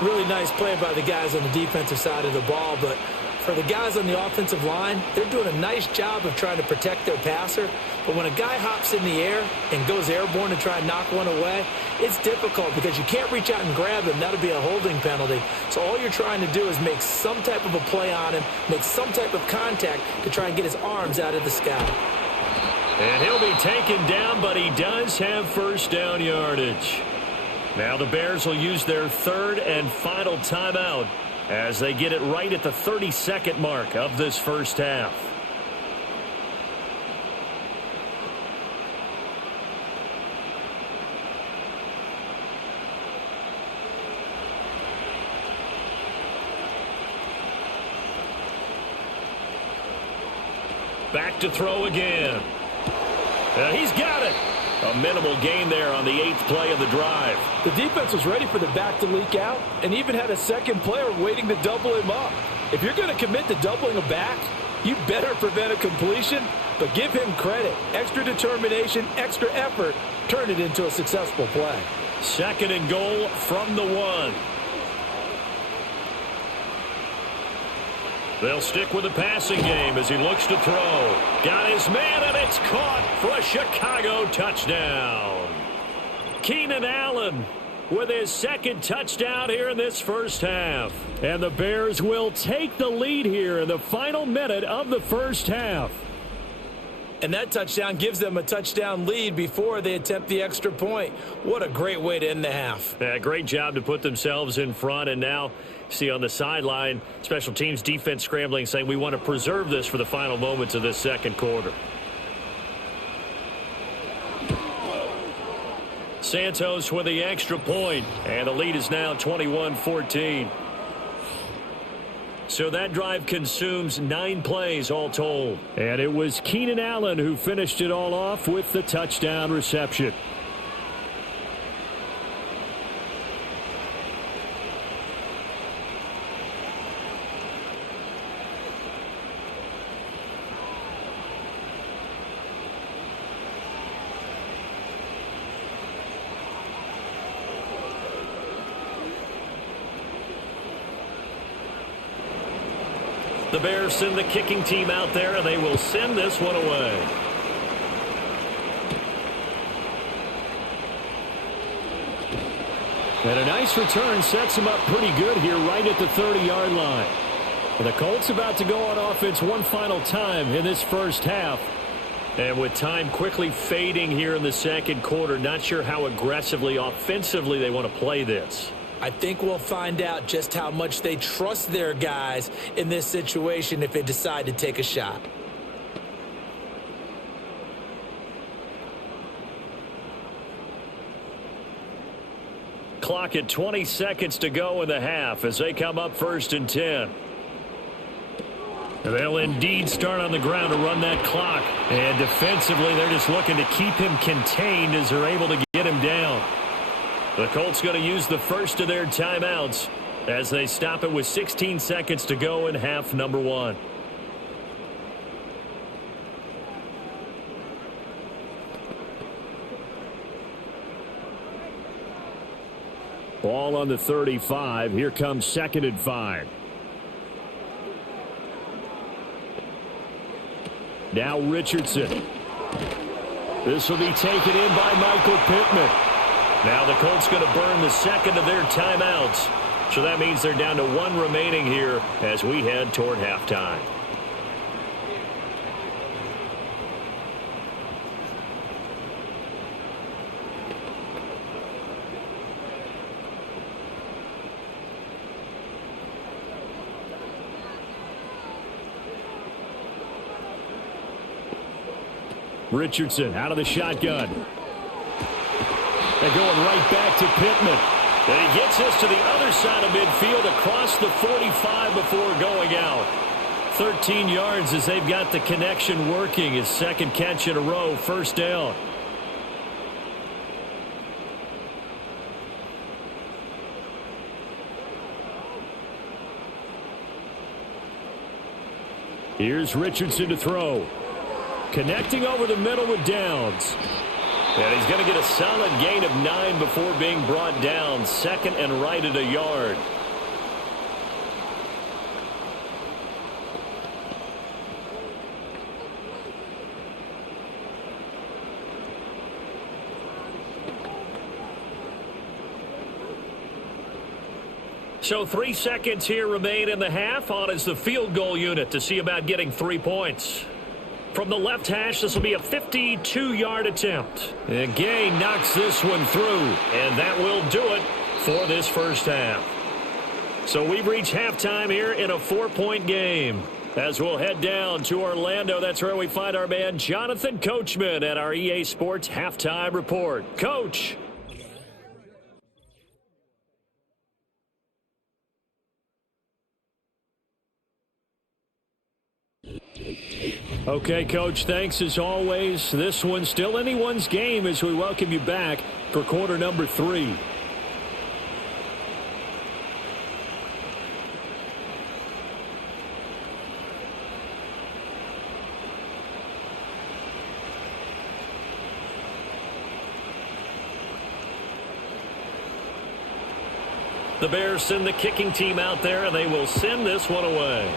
Really nice play by the guys on the defensive side of the ball, but for the guys on the offensive line, they're doing a nice job of trying to protect their passer. But when a guy hops in the air and goes airborne to try and knock one away, it's difficult because you can't reach out and grab him. That'll be a holding penalty. So all you're trying to do is make some type of a play on him, make some type of contact to try and get his arms out of the sky. And he'll be taken down, but he does have first down yardage. Now the Bears will use their 3rd and final timeout as they get it right at the 32nd mark of this first half. Back to throw again. He's got it. A minimal gain there on the 8th play of the drive. The defense was ready for the back to leak out and even had a second player waiting to double him up. If you're going to commit to doubling a back, you better prevent a completion, but give him credit. Extra determination, extra effort, turn it into a successful play. 2nd and goal from the 1. They'll stick with the passing game as he looks to throw. Got his man, and it's caught for a Chicago touchdown. Keenan Allen with his 2nd touchdown here in this first half. And the Bears will take the lead here in the final minute of the first half. And that touchdown gives them a touchdown lead before they attempt the extra point. What a great way to end the half. Yeah, great job to put themselves in front. And now, see on the sideline, special teams defense scrambling, saying we want to preserve this for the final moments of this second quarter. Santos with the extra point, and the lead is now 21-14. So that drive consumes 9 plays all told. And it was Keenan Allen who finished it all off with the touchdown reception. The Bears send the kicking team out there, and they will send this one away. And a nice return sets them up pretty good here right at the 30-yard line. And the Colts about to go on offense one final time in this first half. And with time quickly fading here in the second quarter, not sure how aggressively, offensively they want to play this. I think we'll find out just how much they trust their guys in this situation if they decide to take a shot. Clock at 20 seconds to go in the half as they come up 1st and 10. They'll indeed start on the ground to run that clock. And defensively, they're just looking to keep him contained as they're able to get him down. The Colts going to use the first of their timeouts as they stop it with 16 seconds to go in half number 1. Ball on the 35. Here comes 2nd and 5. Now Richardson. This will be taken in by Michael Pittman. Now the Colts going to burn the second of their timeouts. So that means they're down to 1 remaining here as we head toward halftime. Richardson out of the shotgun. They're going right back to Pittman. And he gets us to the other side of midfield across the 45 before going out. 13 yards as they've got the connection working. His second catch in a row, 1st down. Here's Richardson to throw. Connecting over the middle with Downs. And he's going to get a solid gain of 9 before being brought down. 2nd and right at a yard. So 3 seconds here remain in the half. On is the field goal unit to see about getting 3 points. From the left hash, this will be a 52-yard attempt. And Gay knocks this one through, and that will do it for this first half. So we've reached halftime here in a 4-point game. As we'll head down to Orlando, that's where we find our man Jonathan Coachman at our EA Sports Halftime Report. Coach. Okay, Coach, thanks as always. This one's still anyone's game as we welcome you back for quarter number 3. The Bears send the kicking team out there, and they will send this one away.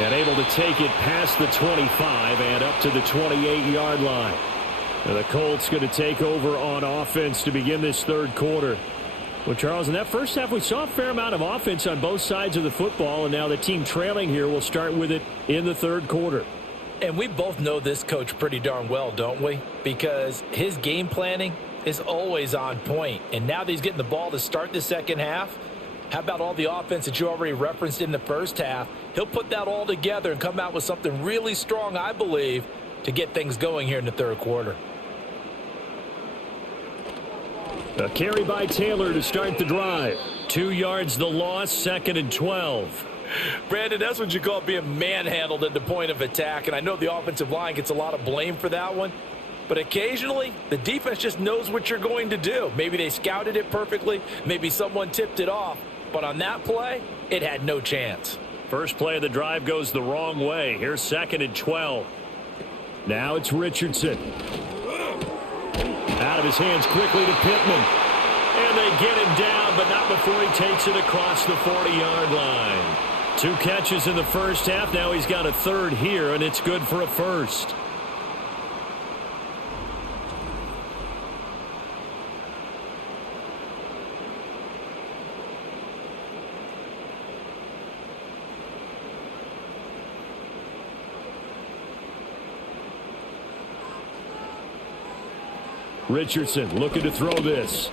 And able to take it past the 25 and up to the 28-yard line. And the Colts going to take over on offense to begin this third quarter. Well, Charles, in that first half, we saw a fair amount of offense on both sides of the football, and now the team trailing here will start with it in the third quarter. And we both know this coach pretty darn well, don't we? Because his game planning is always on point. And now that he's getting the ball to start the second half, how about all the offense that you already referenced in the first half? He'll put that all together and come out with something really strong, I believe, to get things going here in the third quarter. A carry by Taylor to start the drive. 2 yards the loss, 2nd and 12. Brandon, that's what you call being manhandled at the point of attack. And I know the offensive line gets a lot of blame for that one. But occasionally, the defense just knows what you're going to do. Maybe they scouted it perfectly. Maybe someone tipped it off. But on that play, it had no chance. First play of the drive goes the wrong way. Here's 2nd and 12. Now it's Richardson. Out of his hands quickly to Pittman. And they get him down, but not before he takes it across the 40-yard line. 2 catches in the first half. Now he's got a third here, and it's good for a first. Richardson looking to throw this.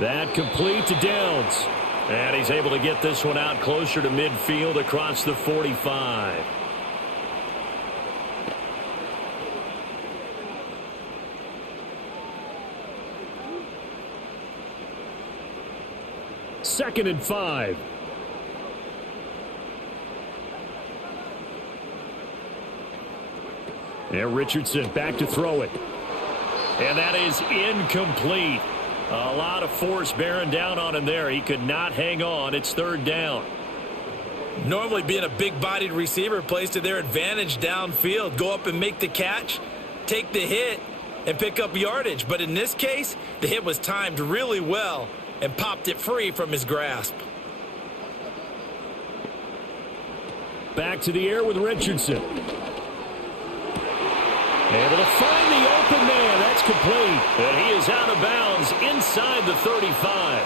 That complete to Downs. And he's able to get this one out closer to midfield across the 45. Second and 5. And Richardson back to throw it. And that is incomplete. A lot of force bearing down on him there. He could not hang on. It's 3rd down. Normally being a big-bodied receiver plays to their advantage downfield. Go up and make the catch, take the hit, and pick up yardage. But in this case, the hit was timed really well and popped it free from his grasp. Back to the air with Richardson. Able to find the open man. That's complete. And he is out of bounds inside the 35.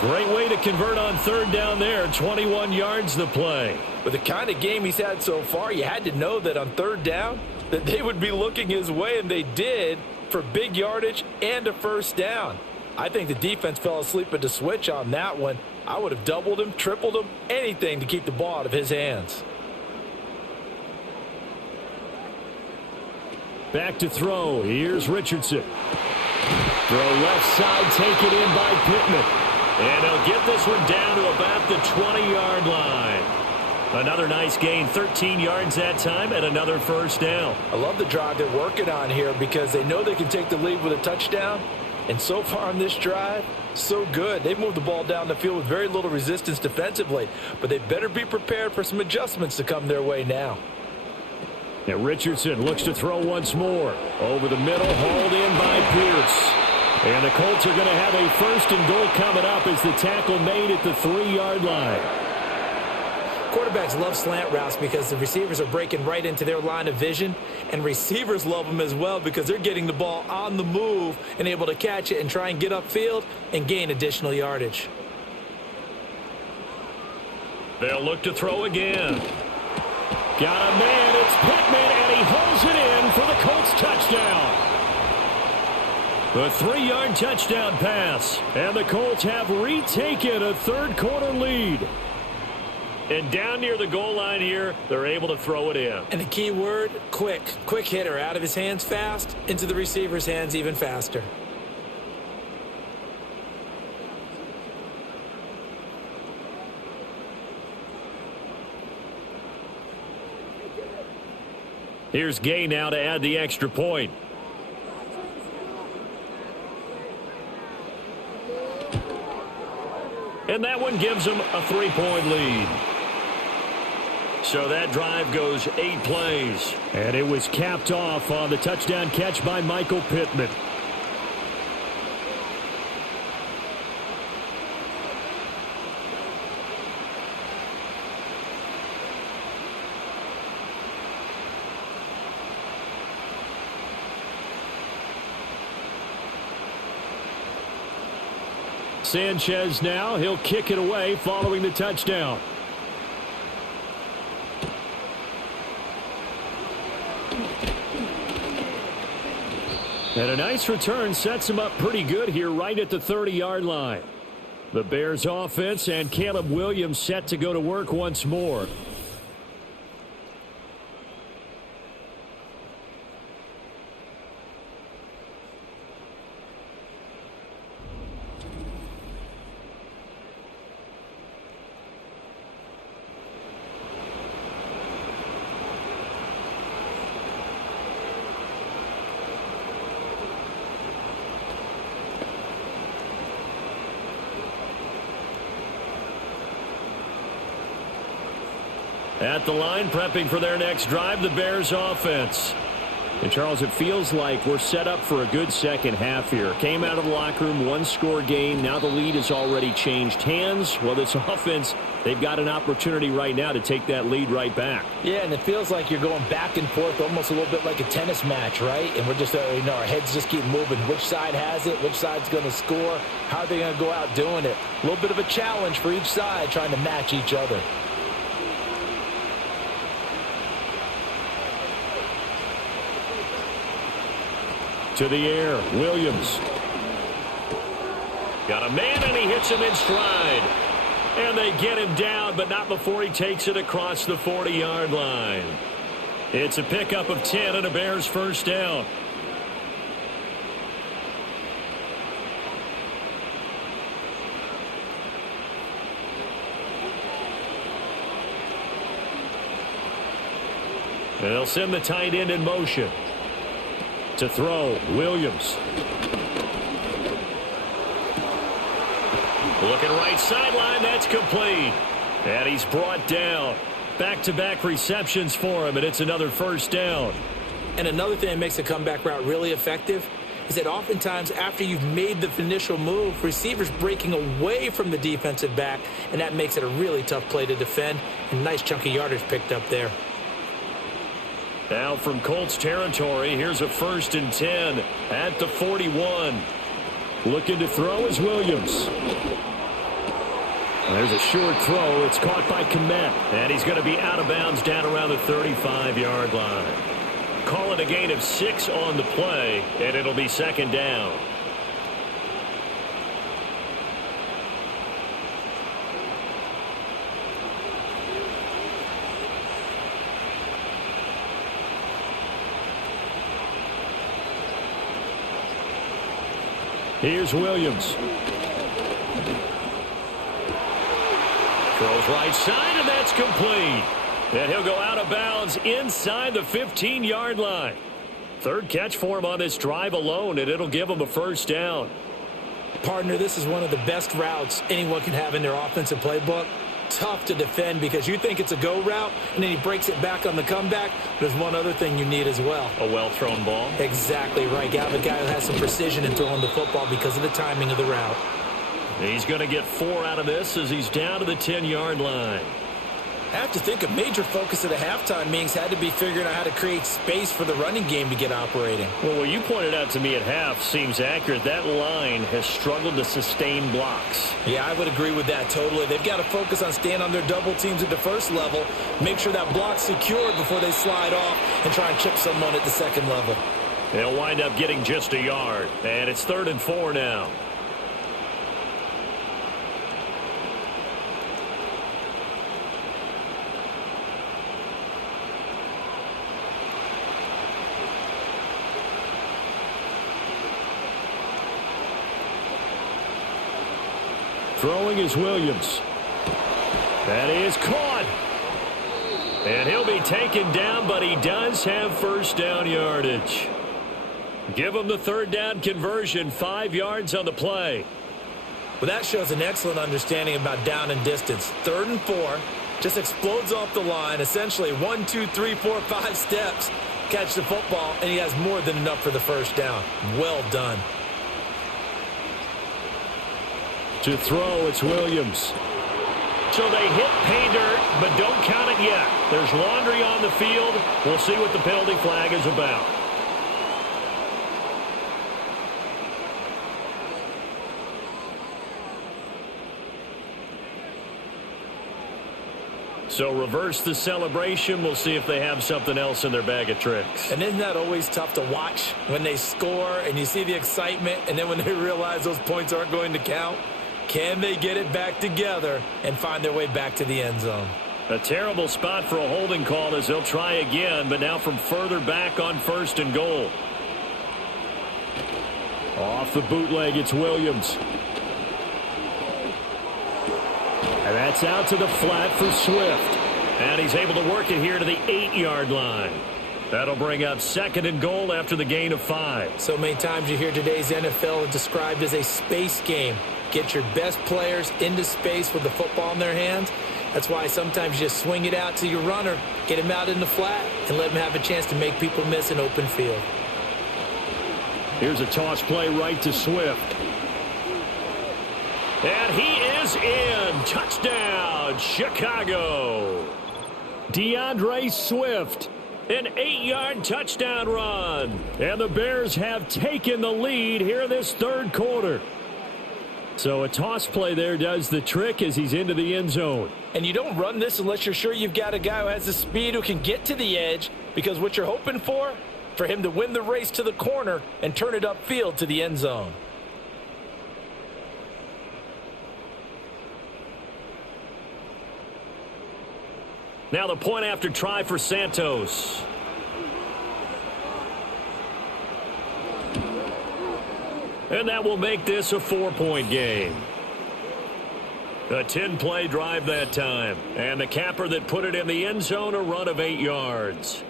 Great way to convert on 3rd down there. 21 yards the play. With the kind of game he's had so far, you had to know that on 3rd down that they would be looking his way, and they did, for big yardage and a first down. I think the defense fell asleep at the switch on that one. I would have doubled him, tripled him, anything to keep the ball out of his hands. Back to throw. Here's Richardson. Throw left side, taken in by Pittman. And he'll get this one down to about the 20-yard line. Another nice gain, 13 yards that time, and another first down. I love the drive they're working on here because they know they can take the lead with a touchdown. And so far on this drive, so good. They've moved the ball down the field with very little resistance defensively. But they better be prepared for some adjustments to come their way now. And Richardson looks to throw once more. Over the middle, hauled in by Pierce. And the Colts are going to have a 1st and goal coming up as the tackle made at the 3-yard line. Quarterbacks love slant routes because the receivers are breaking right into their line of vision. And receivers love them as well because they're getting the ball on the move and able to catch it and try and get upfield and gain additional yardage. They'll look to throw again. Got a man, it's Pittman, and he holds it in for the Colts touchdown. A 3-yard touchdown pass, and the Colts have retaken a third-quarter lead. And down near the goal line here, they're able to throw it in. And the key word, quick. Quick hitter, out of his hands fast, into the receiver's hands even faster. Here's Gay now to add the extra point. And that one gives them a 3-point lead. So that drive goes 8 plays. And it was capped off on the touchdown catch by Michael Pittman. Sanchez now. He'll kick it away following the touchdown. And a nice return sets him up pretty good here right at the 30-yard line. The Bears offense and Caleb Williams set to go to work once more. At the line, prepping for their next drive, the Bears offense. And, Charles, it feels like we're set up for a good second half here. Came out of the locker room, one-score game. Now the lead has already changed hands. Well, this offense, they've got an opportunity right now to take that lead right back. Yeah, and it feels like you're going back and forth, almost a little bit like a tennis match, right? And we're just, our heads just keep moving. Which side has it? Which side's going to score? How are they going to go out doing it? A little bit of a challenge for each side, trying to match each other. To the air, Williams. Got a man, and he hits him in stride. And they get him down, but not before he takes it across the 40-yard line. It's a pickup of 10 and a Bears first down. And they'll send the tight end in motion. To throw, Williams. Looking right sideline, that's complete. And he's brought down. Back-to-back receptions for him, and it's another first down. And another thing that makes a comeback route really effective is that oftentimes after you've made the initial move, receivers breaking away from the defensive back, and that makes it a really tough play to defend. And nice chunky yardage picked up there. Now from Colts territory, here's a 1st and 10 at the 41. Looking to throw is Williams. There's a short throw. It's caught by Kmet, and he's going to be out of bounds down around the 35-yard line. Call it a gain of 6 on the play, and it'll be second down. Here's Williams. Throws right side, and that's complete. And he'll go out of bounds inside the 15-yard line. Third catch for him on this drive alone, and it'll give him a first down. Partner, this is one of the best routes anyone can have in their offensive playbook. Tough to defend because you think it's a go route, and then he breaks it back on the comeback. There's one other thing you need as well. A well-thrown ball? Exactly right. You have a guy who has some precision in throwing the football because of the timing of the route. He's going to get 4 out of this as he's down to the 10-yard line. I have to think a major focus of the halftime meetings had to be figuring out how to create space for the running game to get operating. Well, what you pointed out to me at half seems accurate. That line has struggled to sustain blocks. Yeah, I would agree with that totally. They've got to focus on staying on their double teams at the first level, make sure that block's secured before they slide off and try and chip someone at the second level. They'll wind up getting just a yard, and it's 3rd and 4 now. Throwing is Williams. That is caught. And he'll be taken down, but he does have first down yardage. Give him the 3rd down conversion, 5 yards on the play. Well, that shows an excellent understanding about down and distance. 3rd and 4, just explodes off the line. Essentially 1, 2, 3, 4, 5 steps. Catch the football, and he has more than enough for the first down. Well done. To throw, it's Williams. So they hit pay dirt, but don't count it yet. There's laundry on the field. We'll see what the penalty flag is about. So reverse the celebration. We'll see if they have something else in their bag of tricks. And isn't that always tough to watch when they score and you see the excitement, and then when they realize those points aren't going to count? Can they get it back together and find their way back to the end zone? A terrible spot for a holding call as they'll try again, but now from further back on 1st and goal. Off the bootleg, it's Williams. And that's out to the flat for Swift. And he's able to work it here to the 8-yard line. That'll bring up 2nd and goal after the gain of 5. So many times you hear today's NFL described as a space game. Get your best players into space with the football in their hands. That's why sometimes you just swing it out to your runner, get him out in the flat, and let him have a chance to make people miss an open field. Here's a toss play right to Swift. And he is in. Touchdown, Chicago. DeAndre Swift, an 8-yard touchdown run. And the Bears have taken the lead here in this 3rd quarter. So a toss play there does the trick as he's into the end zone. And you don't run this unless you're sure you've got a guy who has the speed who can get to the edge, because what you're hoping for him to win the race to the corner and turn it upfield to the end zone. Now the point after try for Santos. And that will make this a 4-point game. A 10-play drive that time. And the capper that put it in the end zone, a run of 8 yards.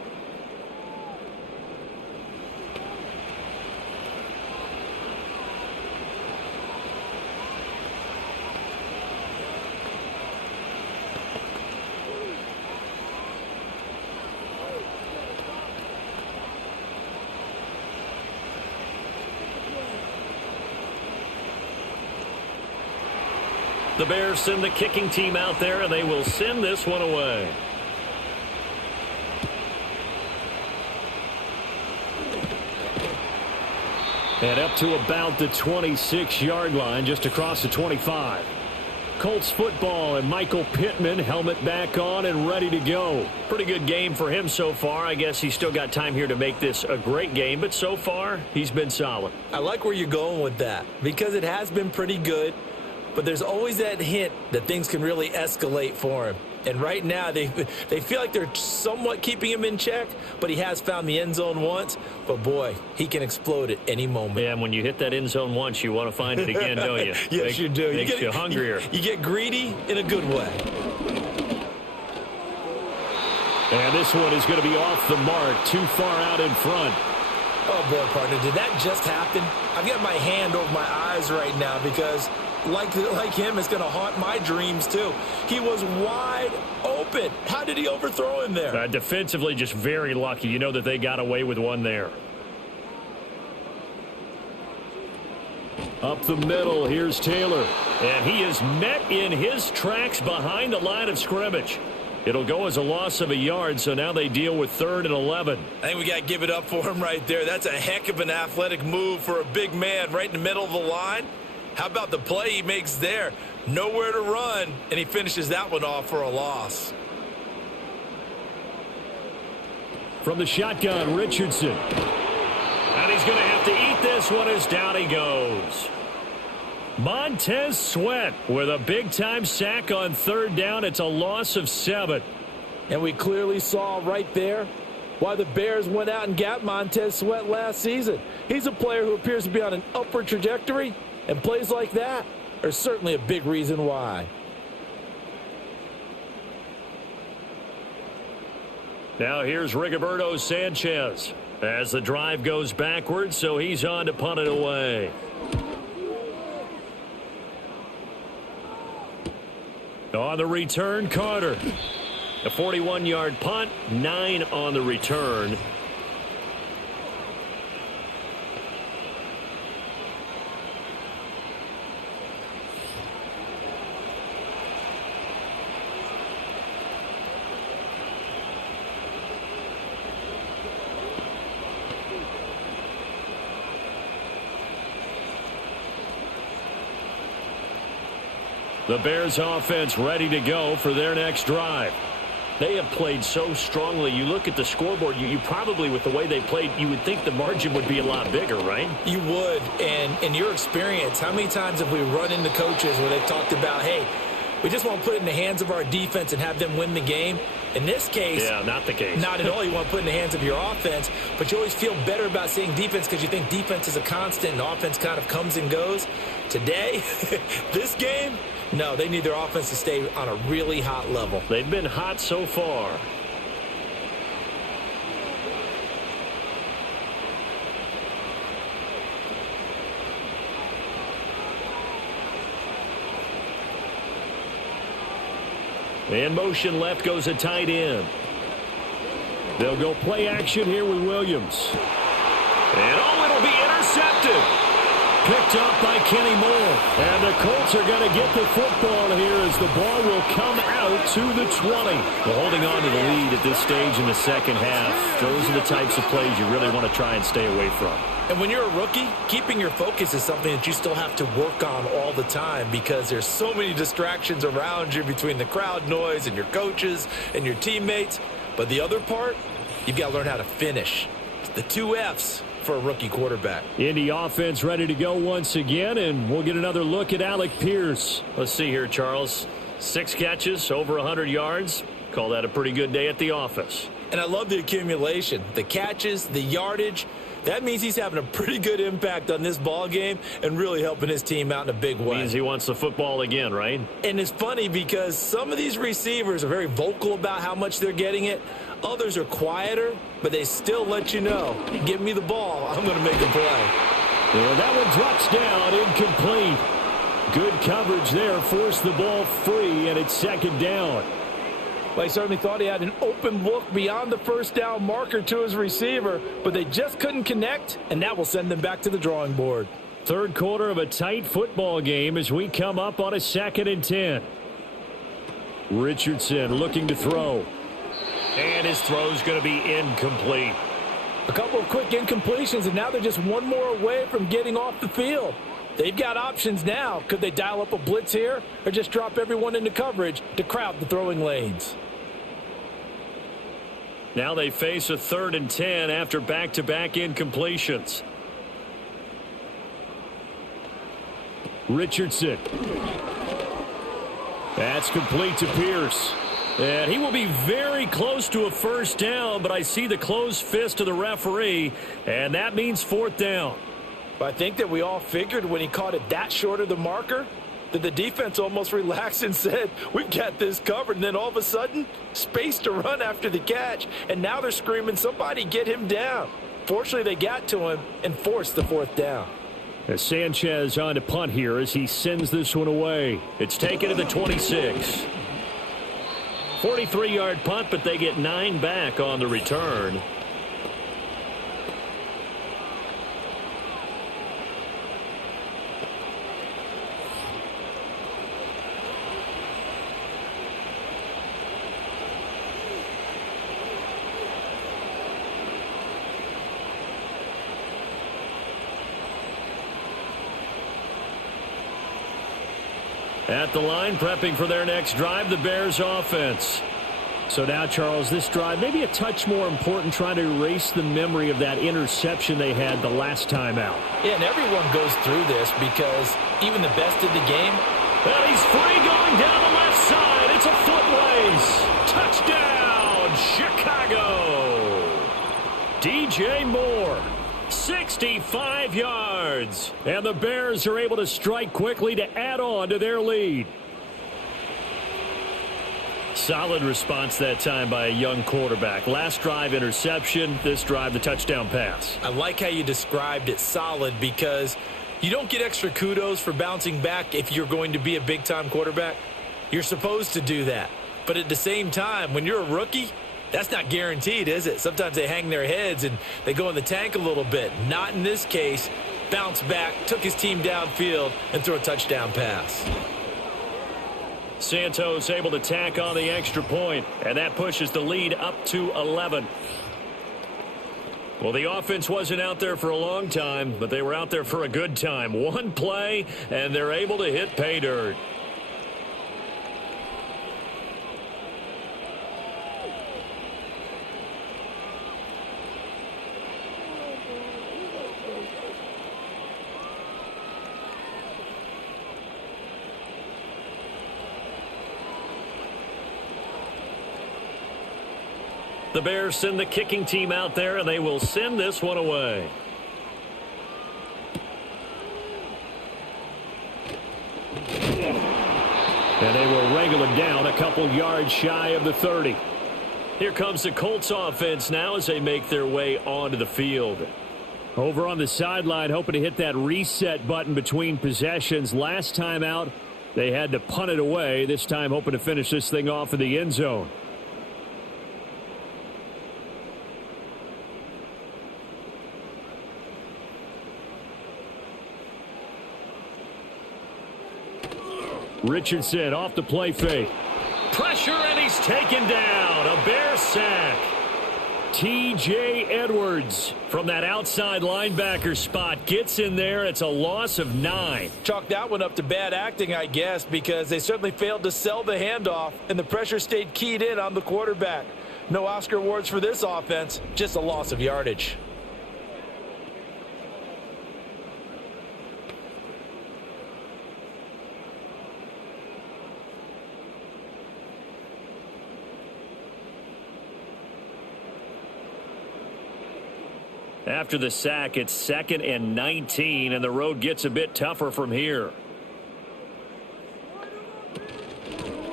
The Bears send the kicking team out there, and they will send this one away. And up to about the 26-yard line, just across the 25. Colts football, and Michael Pittman, helmet back on and ready to go. Pretty good game for him so far. I guess he's still got time here to make this a great game, but so far, he's been solid. I like where you're going with that, because it has been pretty good. But there's always that hint that things can really escalate for him. And right now, they feel like they're somewhat keeping him in check, but he has found the end zone once. But, boy, he can explode at any moment. Yeah, and when you hit that end zone once, you want to find it again, don't you? Yes, you do. Makes you hungrier. You get greedy in a good way. And this one is going to be off the mark, too far out in front. Oh, boy, partner, did that just happen? I've got my hand over my eyes right now because, like him, it's going to haunt my dreams, too. He was wide open. How did he overthrow him there? Defensively, just very lucky. You know that they got away with one there. Up the middle, here's Taylor. And he is met in his tracks behind the line of scrimmage. It'll go as a loss of a yard, so now they deal with 3rd and 11. I think we got to give it up for him right there. That's a heck of an athletic move for a big man right in the middle of the line. How about the play he makes there? Nowhere to run, and he finishes that one off for a loss. From the shotgun, Richardson. And he's going to have to eat this one as down he goes. Montez Sweat with a big-time sack on 3rd down. It's a loss of 7. And we clearly saw right there why the Bears went out and got Montez Sweat last season. He's a player who appears to be on an upward trajectory, and plays like that are certainly a big reason why. Now here's Rigoberto Sanchez as the drive goes backwards, so he's on to punt it away. On the return, Carter. A 41-yard punt, 9 on the return. The Bears offense ready to go for their next drive. They have played so strongly. You look at the scoreboard, you probably, with the way they played, you would think the margin would be a lot bigger, right? You would. And in your experience, how many times have we run into coaches where they've talked about, hey, we just want to put it in the hands of our defense and have them win the game? In this case, yeah, not the case. Not at all. You want to put it in the hands of your offense, but you always feel better about saying defense because you think defense is a constant and offense kind of comes and goes. Today, this game, no, they need their offense to stay on a really hot level. They've been hot so far. In motion left goes a tight end. They'll go play action here with Williams. And it'll be intercepted. Picked up by Kenny Moore. And the Colts are going to get the football here as the ball will come out to the 20. Well, holding on to the lead at this stage in the second half, those are the types of plays you really want to try and stay away from. And when you're a rookie, keeping your focus is something that you still have to work on all the time because there's so many distractions around you between the crowd noise and your coaches and your teammates. But the other part, you've got to learn how to finish. It's the 2 F's for a rookie quarterback. Indy offense ready to go once again, and we'll get another look at Alec Pierce. Let's see here, Charles. 6 catches, over 100 yards. Call that a pretty good day at the office. And I love the accumulation, the catches, the yardage. That means he's having a pretty good impact on this ball game and really helping his team out in a big way. Means he wants the football again, right? And it's funny because some of these receivers are very vocal about how much they're getting it. Others are quieter, but they still let you know, give me the ball, I'm going to make a play. And that one drops down, incomplete. Good coverage there, forced the ball free, and it's second down. Well, he certainly thought he had an open look beyond the first down marker to his receiver, but they just couldn't connect, and that will send them back to the drawing board. Third quarter of a tight football game as we come up on a 2nd and 10. Richardson looking to throw. And his throw's going to be incomplete. A couple of quick incompletions, and now they're just one more away from getting off the field. They've got options now. Could they dial up a blitz here or just drop everyone into coverage to crowd the throwing lanes? Now they face a 3rd and 10 after back-to-back incompletions. Richardson. That's complete to Pierce. And he will be very close to a first down, but I see the closed fist of the referee, and that means 4th down. But I think that we all figured when he caught it that short of the marker that the defense almost relaxed and said, we've got this covered. And then all of a sudden, space to run after the catch. And now they're screaming, somebody get him down. Fortunately, they got to him and forced the 4th down. As Sanchez on to punt here as he sends this one away. It's taken to the 26. 43-yard punt, but they get 9 back on the return. At the line, prepping for their next drive, the Bears offense. So now, Charles, this drive maybe a touch more important, trying to erase the memory of that interception they had the last time out. Yeah, and everyone goes through this because even the best of the game. And he's free going down the left side. It's a foot race. Touchdown, Chicago. DJ Moore. 65 yards. And the Bears are able to strike quickly to add on to their lead. Solid response that time by a young quarterback. Last drive, interception. This drive, the touchdown pass. I like how you described it, solid, because you don't get extra kudos for bouncing back if you're going to be a big-time quarterback. You're supposed to do that. But at the same time, when you're a rookie, that's not guaranteed, is it? Sometimes they hang their heads and they go in the tank a little bit. Not in this case. Bounce back, took his team downfield, and threw a touchdown pass. Santos able to tack on the extra point, and that pushes the lead up to 11. Well, the offense wasn't out there for a long time, but they were out there for a good time. One play, and they're able to hit pay dirt. The Bears send the kicking team out there, and they will send this one away. And they will wrangle it down a couple yards shy of the 30. Here comes the Colts offense now as they make their way onto the field. Over on the sideline, hoping to hit that reset button between possessions. Last time out, they had to punt it away. This time, hoping to finish this thing off in the end zone. Richardson off the play fake. Pressure, and he's taken down. A Bear sack. T.J. Edwards from that outside linebacker spot gets in there. It's a loss of 9. Chalk that one up to bad acting, I guess, because they certainly failed to sell the handoff, and the pressure stayed keyed in on the quarterback. No Oscar awards for this offense, just a loss of yardage. After the sack, it's 2nd and 19, and the road gets a bit tougher from here.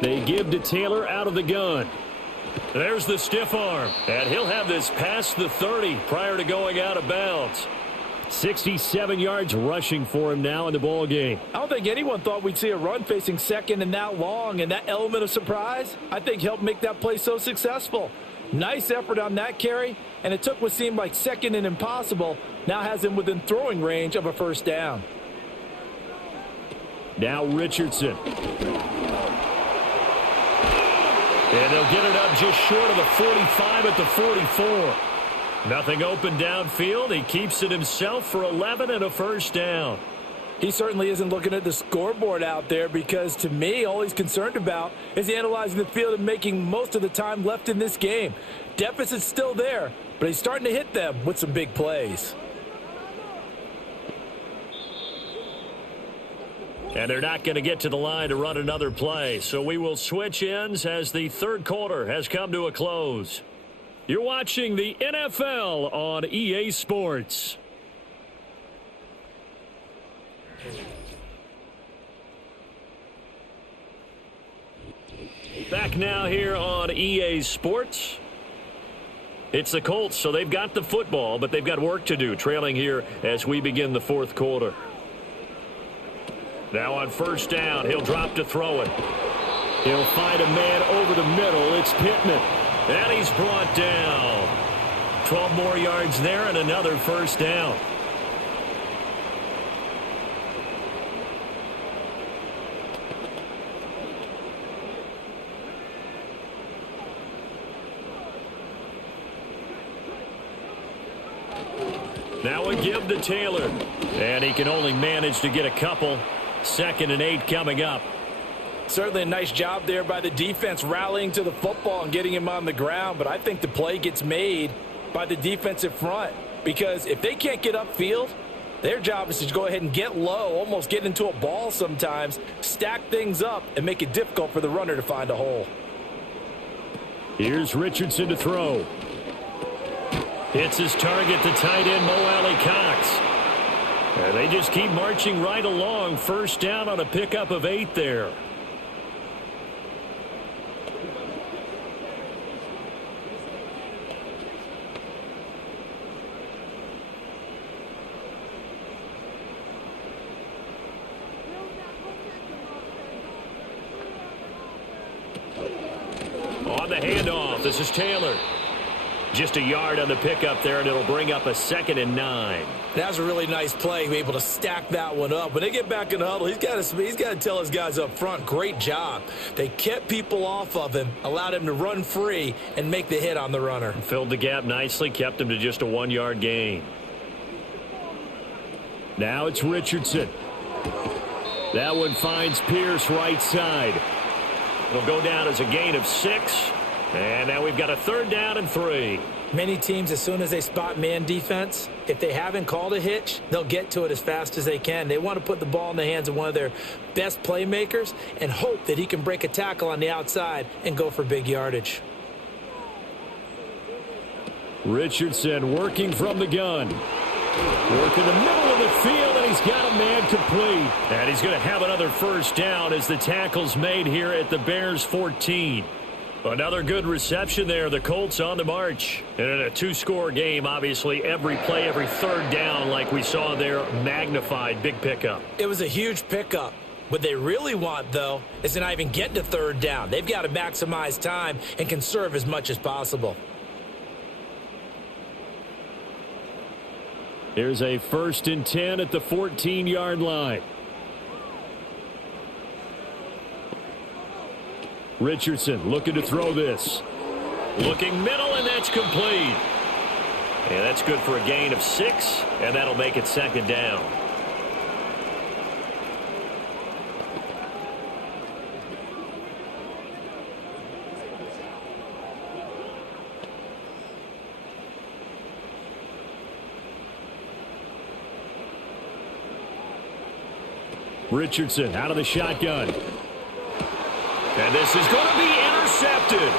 They give to Taylor out of the gun. There's the stiff arm, and he'll have this past the 30 prior to going out of bounds. 67 yards rushing for him now in the ball game. I don't think anyone thought we'd see a run facing second and that long, and that element of surprise, I think, helped make that play so successful. Nice effort on that carry, and it took what seemed like second and impossible, now has him within throwing range of a first down. Now Richardson. And they'll get it up just short of the 45 at the 44. Nothing open downfield. He keeps it himself for 11 and a first down. He certainly isn't looking at the scoreboard out there, because to me, all he's concerned about is analyzing the field and making most of the time left in this game. Deficit's still there, but he's starting to hit them with some big plays. And they're not going to get to the line to run another play, so we will switch ends as the third quarter has come to a close. You're watching the NFL on EA Sports. Back now here on EA Sports. It's the Colts, so they've got the football, but they've got work to do, trailing here as we begin the fourth quarter. Now on first down, he'll drop to throw it. He'll find a man over the middle. It's Pittman. And he's brought down. 12 more yards there and another first down. Now a give to Taylor. And he can only manage to get a couple. 2nd and 8 coming up. Certainly a nice job there by the defense rallying to the football and getting him on the ground. But I think the play gets made by the defensive front, because if they can't get upfield, their job is to go ahead and get low, almost get into a ball sometimes, stack things up, and make it difficult for the runner to find a hole. Here's Richardson to throw. Hits his target, the tight end, Mo Alley Cox. And they just keep marching right along. First down on a pickup of 8 there. On the handoff, this is Taylor. Just a yard on the pickup there, and it'll bring up a 2nd and 9. That was a really nice play, able to stack that one up. When they get back in the huddle, he's got to tell his guys up front, great job. They kept people off of him, allowed him to run free, and make the hit on the runner. Filled the gap nicely, kept him to just a 1-yard gain. Now it's Richardson. That one finds Pierce right side. It'll go down as a gain of 6. And now we've got a 3rd down and 3. Many teams, as soon as they spot man defense, if they haven't called a hitch, they'll get to it as fast as they can. They want to put the ball in the hands of one of their best playmakers and hope that he can break a tackle on the outside and go for big yardage. Richardson working from the gun. Working the middle of the field, and he's got a man complete. And he's going to have another first down as the tackle's made here at the Bears 14. Another good reception there. The Colts on the march. And in a two-score game, obviously, every play, every third down, like we saw there, magnified. Big pickup. It was a huge pickup. What they really want, though, is to not even get to third down. They've got to maximize time and conserve as much as possible. Here's a 1st and 10 at the 14-yard line. Richardson looking to throw this. Looking middle, and that's complete. And that's good for a gain of 6, and that'll make it 2nd down. Richardson out of the shotgun. And this is going to be intercepted.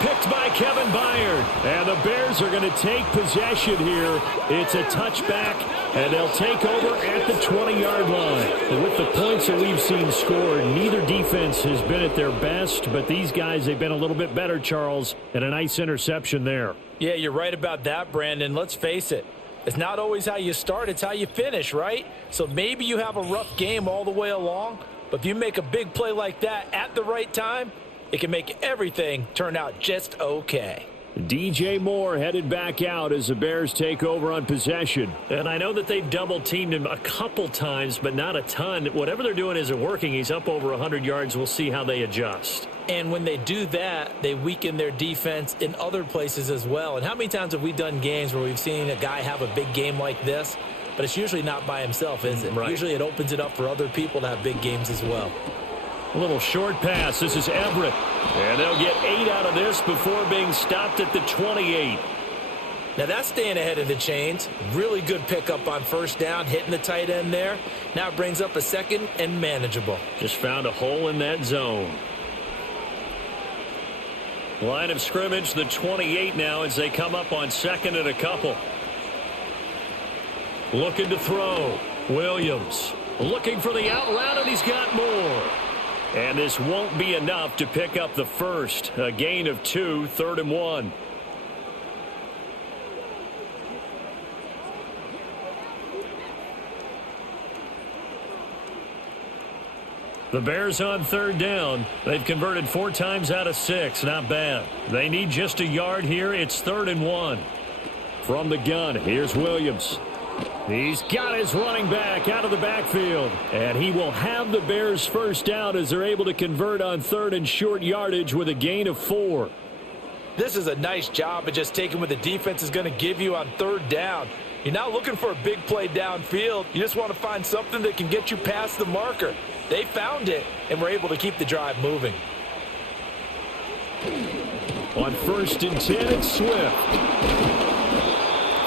Picked by Kevin Byard. And the Bears are going to take possession here. It's a touchback, and they'll take over at the 20-yard line. With the points that we've seen scored, neither defense has been at their best, but these guys, they've been a little bit better, Charles, and a nice interception there. Yeah, you're right about that, Brandon. Let's face it. It's not always how you start, it's how you finish, right? So maybe you have a rough game all the way along, but if you make a big play like that at the right time, it can make everything turn out just okay. DJ Moore headed back out as the Bears take over on possession. And I know that they've double-teamed him a couple times, but not a ton. Whatever they're doing isn't working. He's up over 100 yards. We'll see how they adjust. And when they do that, they weaken their defense in other places as well. And how many times have we done games where we've seen a guy have a big game like this, but it's usually not by himself, is it? Right. Usually it opens it up for other people to have big games as well. A little short pass. This is Everett. And they'll get 8 out of this before being stopped at the 28. Now that's staying ahead of the chains. Really good pickup on first down, hitting the tight end there. Now it brings up a 2nd and manageable. Just found a hole in that zone. Line of scrimmage, the 28 now as they come up on 2nd and a couple. Looking to throw. Williams looking for the out route, and he's got more. And this won't be enough to pick up the first. A gain of 2, 3rd and 1. The Bears on 3rd down. They've converted 4 times out of 6. Not bad. They need just a yard here. It's 3rd and 1. From the gun, here's Williams. He's got his running back out of the backfield. And he will have the Bears first down as they're able to convert on 3rd and short yardage with a gain of 4. This is a nice job of just taking what the defense is going to give you on 3rd down. You're not looking for a big play downfield. You just want to find something that can get you past the marker. They found it and were able to keep the drive moving. On 1st and 10, it's Swift.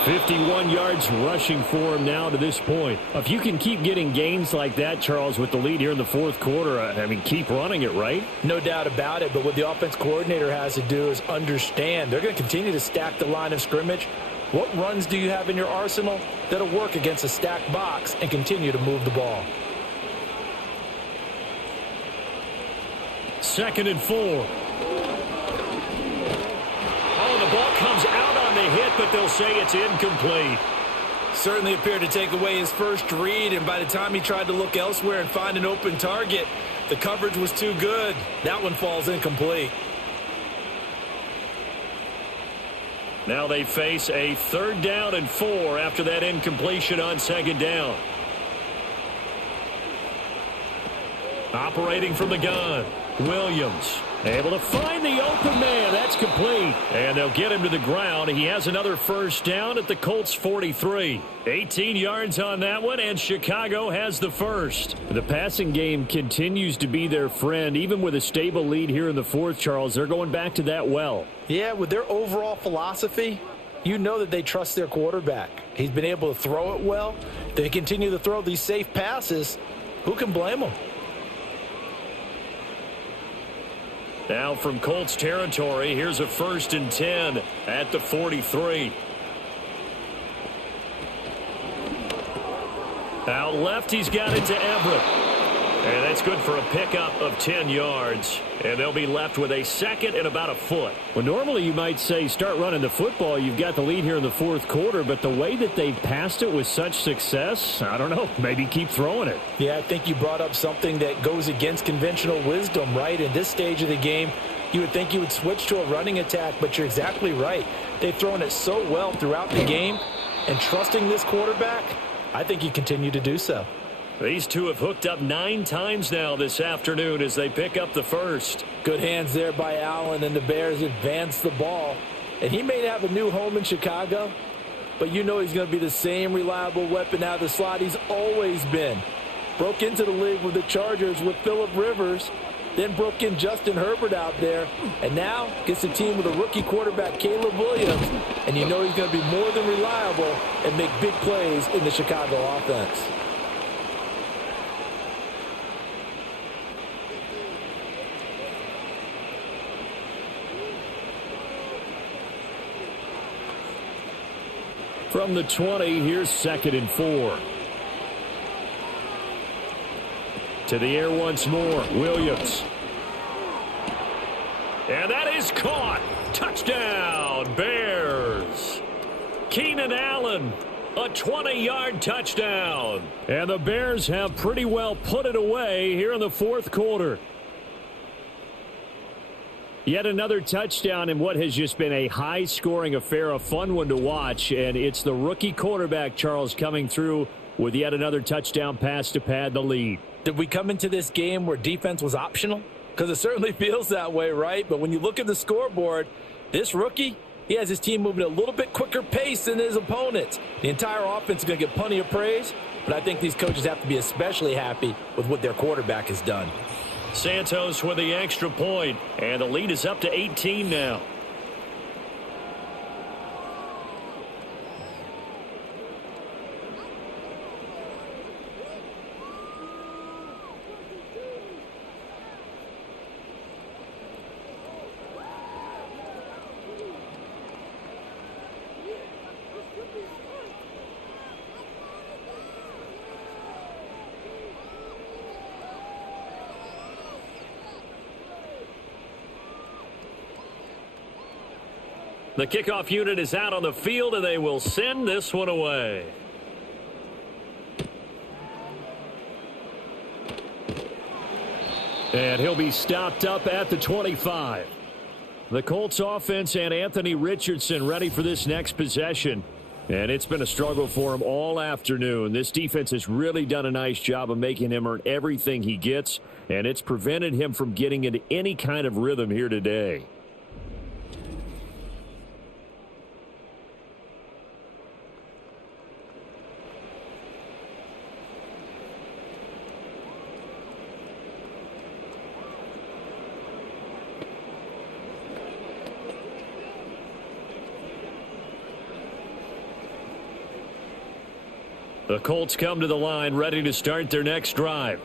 51 yards rushing for him now to this point. If you can keep getting gains like that, Charles, with the lead here in the 4th quarter, I mean, keep running it, right? No doubt about it, but what the offense coordinator has to do is understand they're going to continue to stack the line of scrimmage. What runs do you have in your arsenal that'll work against a stacked box and continue to move the ball? 2nd and 4. Oh, the ball comes out on the hit, but they'll say it's incomplete. Certainly appeared to take away his first read, and by the time he tried to look elsewhere and find an open target, the coverage was too good. That one falls incomplete. Now they face a 3rd down and 4 after that incompletion on 2nd down. Operating from the gun, Williams able to find the open man. That's complete. And they'll get him to the ground. He has another first down at the Colts 43. 18 yards on that one, and Chicago has the first. The passing game continues to be their friend. Even with a stable lead here in the 4th, Charles, they're going back to that well. Yeah, with their overall philosophy, you know that they trust their quarterback. He's been able to throw it well. They continue to throw these safe passes. Who can blame them? Now from Colts territory, here's a 1st and 10 at the 43. Out left, he's got it to Everett. And that's good for a pickup of 10 yards. And they'll be left with a 2nd and about a foot. Well, normally you might say start running the football. You've got the lead here in the 4th quarter. But the way that they've passed it with such success, I don't know, maybe keep throwing it. Yeah, I think you brought up something that goes against conventional wisdom, right? In this stage of the game, you would think you would switch to a running attack, but you're exactly right. They've thrown it so well throughout the game. And trusting this quarterback, I think you continue to do so. These two have hooked up 9 times now this afternoon as they pick up the 1st. Good hands there by Allen, and the Bears advance the ball. And he may have a new home in Chicago, but you know he's going to be the same reliable weapon out of the slot he's always been. Broke into the league with the Chargers with Phillip Rivers, then broke in Justin Herbert out there, and now gets a team with a rookie quarterback, Caleb Williams, and you know he's going to be more than reliable and make big plays in the Chicago offense. From the 20, here's 2nd and 4. To the air once more, Williams. And that is caught. Touchdown, Bears. Keenan Allen, a 20-yard touchdown. And the Bears have pretty well put it away here in the 4th quarter. Yet another touchdown in what has just been a high-scoring affair, a fun one to watch. And it's the rookie quarterback, Charles, coming through with yet another touchdown pass to pad the lead. Did we come into this game where defense was optional? Because it certainly feels that way, right? But when you look at the scoreboard, this rookie, he has his team moving at a little bit quicker pace than his opponents. The entire offense is going to get plenty of praise, but I think these coaches have to be especially happy with what their quarterback has done. Santos with the extra point, and the lead is up to 18 now. The kickoff unit is out on the field, and they will send this one away. And he'll be stopped up at the 25. The Colts offense and Anthony Richardson ready for this next possession. And it's been a struggle for him all afternoon. This defense has really done a nice job of making him earn everything he gets, and it's prevented him from getting into any kind of rhythm here today. The Colts come to the line ready to start their next drive.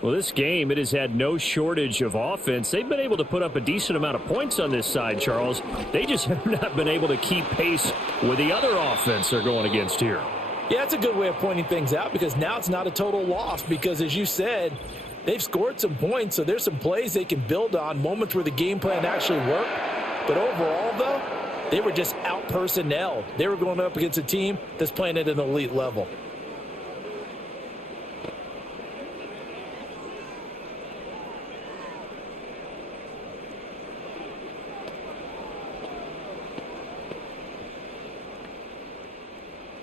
Well, this game, it has had no shortage of offense. They've been able to put up a decent amount of points on this side, Charles. They just have not been able to keep pace with the other offense they're going against here. Yeah, that's a good way of pointing things out, because now it's not a total loss, because as you said, they've scored some points, so there's some plays they can build on, moments where the game plan actually worked. But overall, though, they were just out-personnelled. They were going up against a team that's playing at an elite level.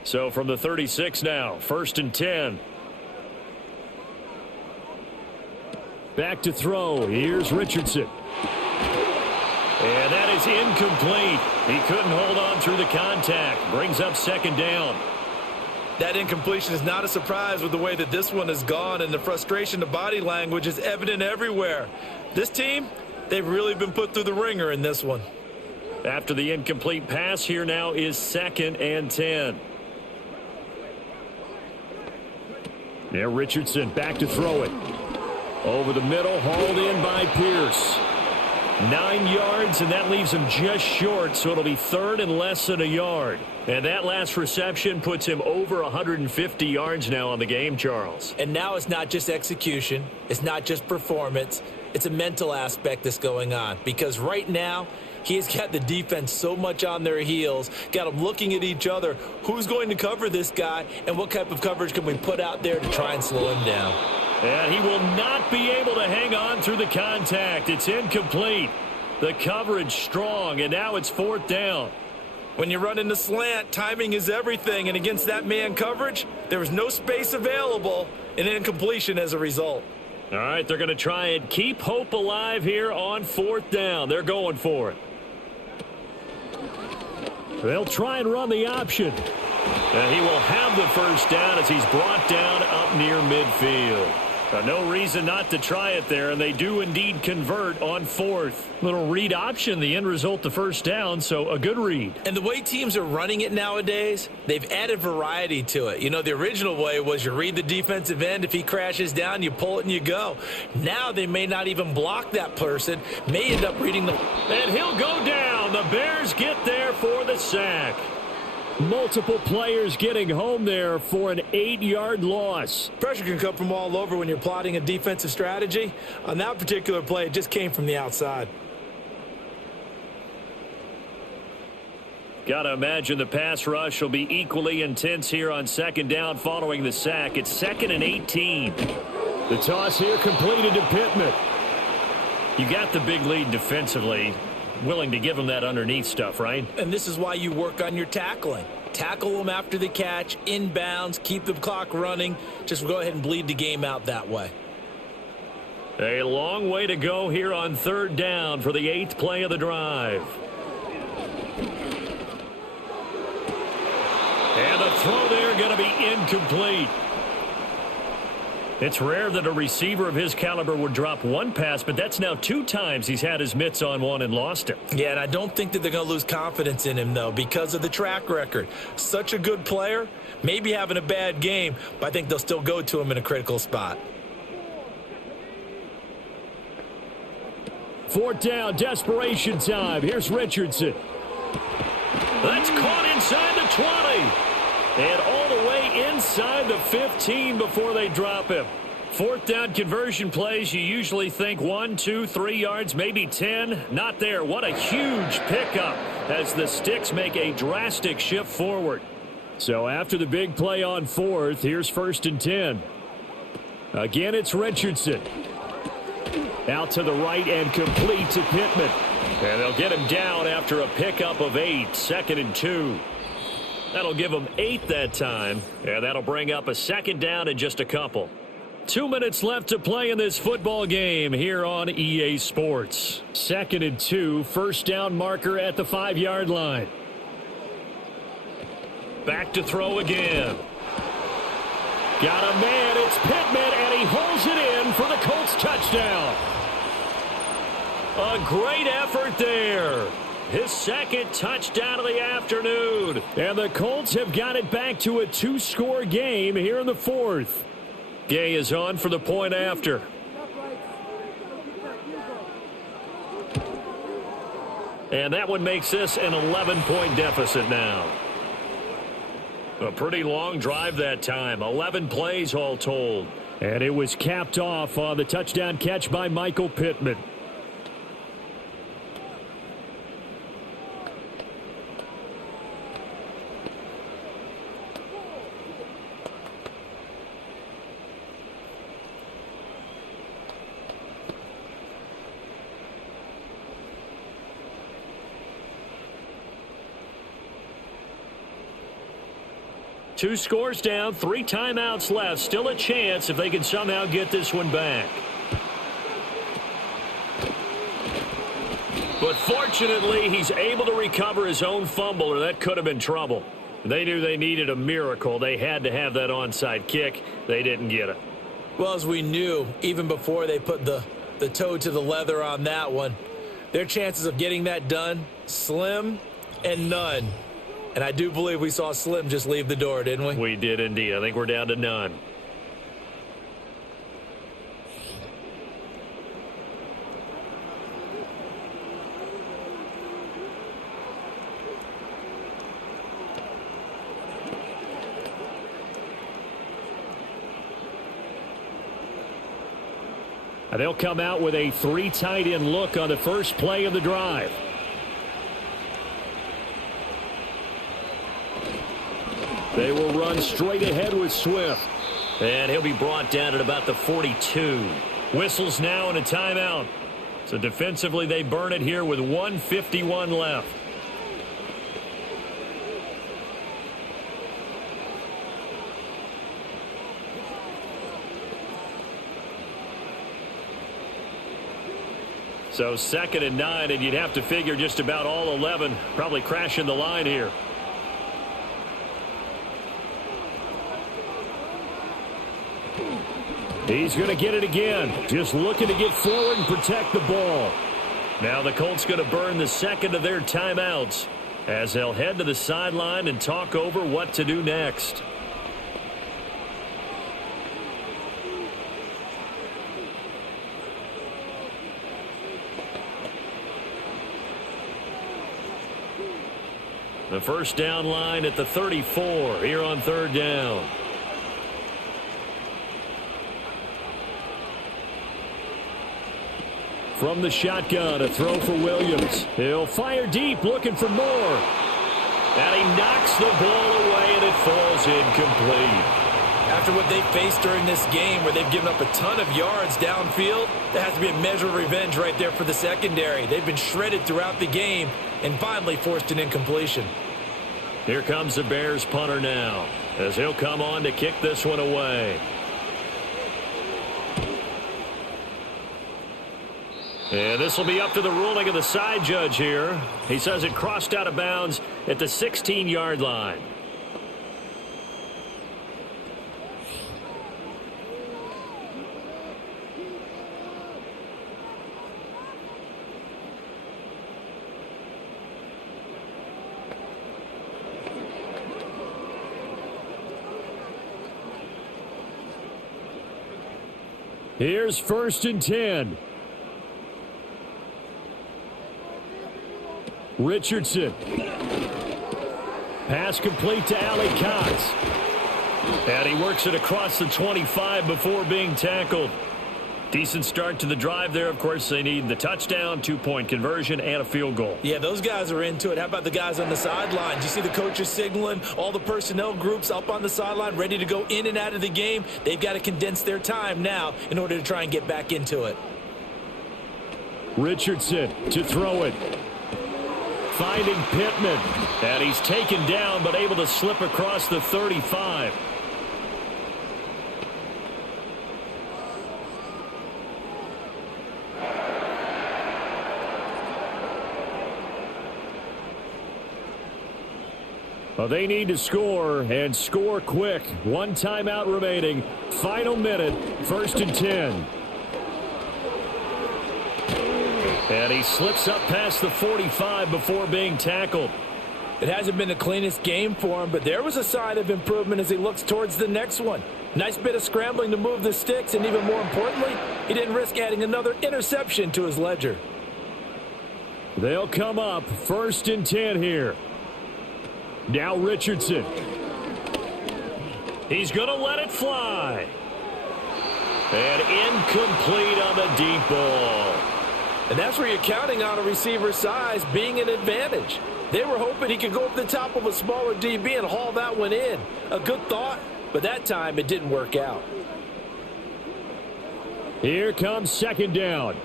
So from the 36 now, 1st and 10. Back to throw. Here's Richardson. And that is incomplete. He couldn't hold on through the contact. Brings up 2nd down. That incompletion is not a surprise with the way that this one has gone, and the frustration, the body language is evident everywhere. This team, they've really been put through the ringer in this one. After the incomplete pass, here now is 2nd and 10. There, Richardson back to throw it. Over the middle, hauled in by Pierce. 9 yards, and that leaves him just short, so it'll be third and less than a yard. And that last reception puts him over 150 yards now on the game, Charles. And now it's not just execution. It's not just performance. It's a mental aspect that's going on. Because right now, he's got the defense so much on their heels, got them looking at each other. Who's going to cover this guy, and what type of coverage can we put out there to try and slow him down? And he will not be able to hang on through the contact. It's incomplete. The coverage strong, and now it's fourth down. When you run into slant, timing is everything, and against that man coverage, there was no space available, and incompletion as a result. All right, they're going to try and keep hope alive here on fourth down. They're going for it. They'll try and run the option. And he will have the first down as he's brought down up near midfield. No reason not to try it there, and they do indeed convert on fourth. Little read option, the end result, the first down, so a good read. And the way teams are running it nowadays, they've added variety to it. You know, the original way was you read the defensive end. If he crashes down, you pull it and you go. Now they may not even block that person, may end up reading the... And he'll go down. The Bears get there for the sack. Multiple players getting home there for an 8-yard loss. Pressure can come from all over when you're plotting a defensive strategy. On that particular play, it just came from the outside. Got to imagine the pass rush will be equally intense here on second down following the sack. It's 2nd and 18. The toss here completed to Pittman. You got the big lead defensively. Willing to give him that underneath stuff, right? And this is why you work on your tackling. Tackle them after the catch, inbounds, keep the clock running. Just go ahead and bleed the game out that way. A long way to go here on third down for the 8th play of the drive. And the throw there going to be incomplete. It's rare that a receiver of his caliber would drop one pass, but that's now 2 times he's had his mitts on one and lost it. Yeah, and I don't think that they're going to lose confidence in him, though, because of the track record. Such a good player, maybe having a bad game, but I think they'll still go to him in a critical spot. Fourth down, desperation time. Here's Richardson. That's caught inside the 20. And all the way inside the 15 before they drop him. Fourth down conversion plays, you usually think 1, 2, 3 yards, maybe 10. Not there. What a huge pickup as the Sticks make a drastic shift forward. So after the big play on fourth, here's 1st and 10. Again, it's Richardson. Out to the right and complete to Pittman. And they'll get him down after a pickup of 8, 2nd and 2. That'll give them 8 that time, and that'll bring up a 2nd down in just a couple. 2 minutes left to play in this football game here on EA Sports. 2nd and 2, first down marker at the 5-yard line. Back to throw again. Got a man, it's Pittman, and he holds it in for the Colts touchdown. A great effort there. His 2nd touchdown of the afternoon. And the Colts have got it back to a 2-score game here in the 4th. Gay is on for the point after. And that one makes this an 11-point deficit now. A pretty long drive that time. 11 plays all told. And it was capped off on the touchdown catch by Michael Pittman. Two scores down, 3 timeouts left. Still a chance if they can somehow get this one back. But fortunately, he's able to recover his own fumble, or that could have been trouble. They knew they needed a miracle. They had to have that onside kick. They didn't get it. Well, as we knew, even before they put the toe to the leather on that one, their chances of getting that done, slim and none. And I do believe we saw Slim just leave the door, didn't we? We did indeed. I think we're down to none. They'll come out with a 3 tight end look on the first play of the drive. They will run straight ahead with Swift. And he'll be brought down at about the 42. Whistles now and a timeout. So defensively they burn it here with 1:51 left. So 2nd and 9, and you'd have to figure just about all 11 probably crashing the line here. He's going to get it again. Just looking to get forward and protect the ball. Now the Colts going to burn the second of their timeouts as they'll head to the sideline and talk over what to do next. The first down line at the 34 here on 3rd down. From the shotgun, a throw for Williams. He'll fire deep, looking for more. And he knocks the ball away, and it falls incomplete. After what they faced during this game where they've given up a ton of yards downfield, there has to be a measure of revenge right there for the secondary. They've been shredded throughout the game and finally forced an incompletion. Here comes the Bears punter now as he'll come on to kick this one away. And this will be up to the ruling of the side judge here. He says it crossed out of bounds at the 16-yard line. Here's 1st and 10. Richardson. Pass complete to Ali Cox. And he works it across the 25 before being tackled. Decent start to the drive there. Of course, they need the touchdown, 2-point conversion, and a field goal. Yeah, those guys are into it. How about the guys on the sideline? Do you see the coaches signaling, all the personnel groups up on the sideline ready to go in and out of the game? They've got to condense their time now in order to try and get back into it. Richardson to throw it. Finding Pittman. And he's taken down but able to slip across the 35. Well, they need to score and score quick. 1 timeout remaining. Final minute. 1st and 10. And he slips up past the 45 before being tackled. It hasn't been the cleanest game for him, but there was a sign of improvement as he looks towards the next one. Nice bit of scrambling to move the sticks, and even more importantly, he didn't risk adding another interception to his ledger. They'll come up 1st and 10 here. Now Richardson. He's going to let it fly. And incomplete on the deep ball. And that's where you're counting on a receiver's size being an advantage. They were hoping he could go up the top of a smaller DB and haul that one in. A good thought, but that time it didn't work out. Here comes 2nd down.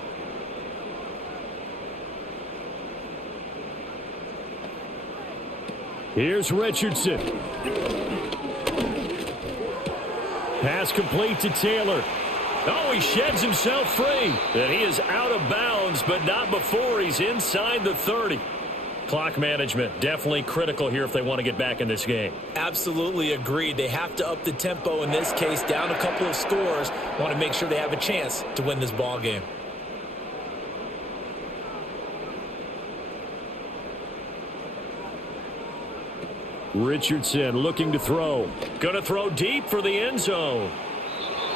Here's Richardson. Pass complete to Taylor. Oh, he sheds himself free. And he is out of bounds, but not before he's inside the 30. Clock management definitely critical here if they want to get back in this game. Absolutely agreed. They have to up the tempo in this case, down a couple of scores. Want to make sure they have a chance to win this ball game. Richardson looking to throw. Going to throw deep for the end zone.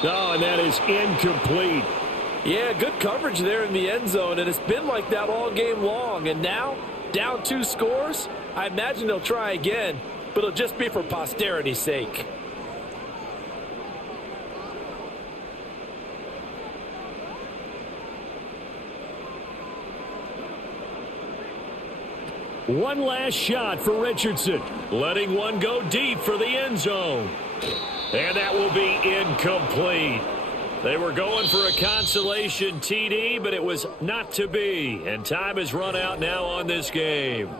Oh, and that is incomplete. Yeah, good coverage there in the end zone, and it's been like that all game long. And now, down 2 scores, I imagine they'll try again, but it'll just be for posterity's sake. One last shot for Richardson. Letting one go deep for the end zone. And that will be incomplete. They were going for a consolation TD, but it was not to be. And time has run out now on this game.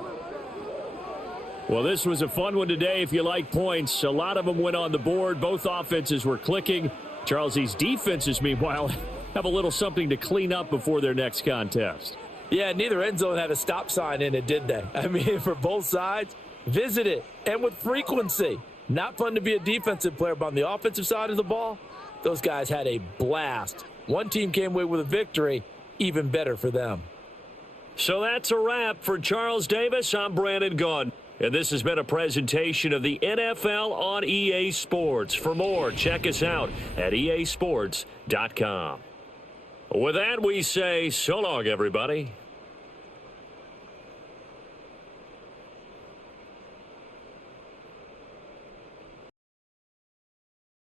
Well, this was a fun one today if you like points. A lot of them went on the board. Both offenses were clicking. Charles, these defenses, meanwhile, have a little something to clean up before their next contest. Yeah, neither end zone had a stop sign in it, did they? I mean, for both sides, visit it, and with frequency. Not fun to be a defensive player, but on the offensive side of the ball, those guys had a blast. One team came away with a victory, even better for them. So that's a wrap for Charles Davis. I'm Brandon Gunn. And this has been a presentation of the NFL on EA Sports. For more, check us out at easports.com. With that, we say so long, everybody.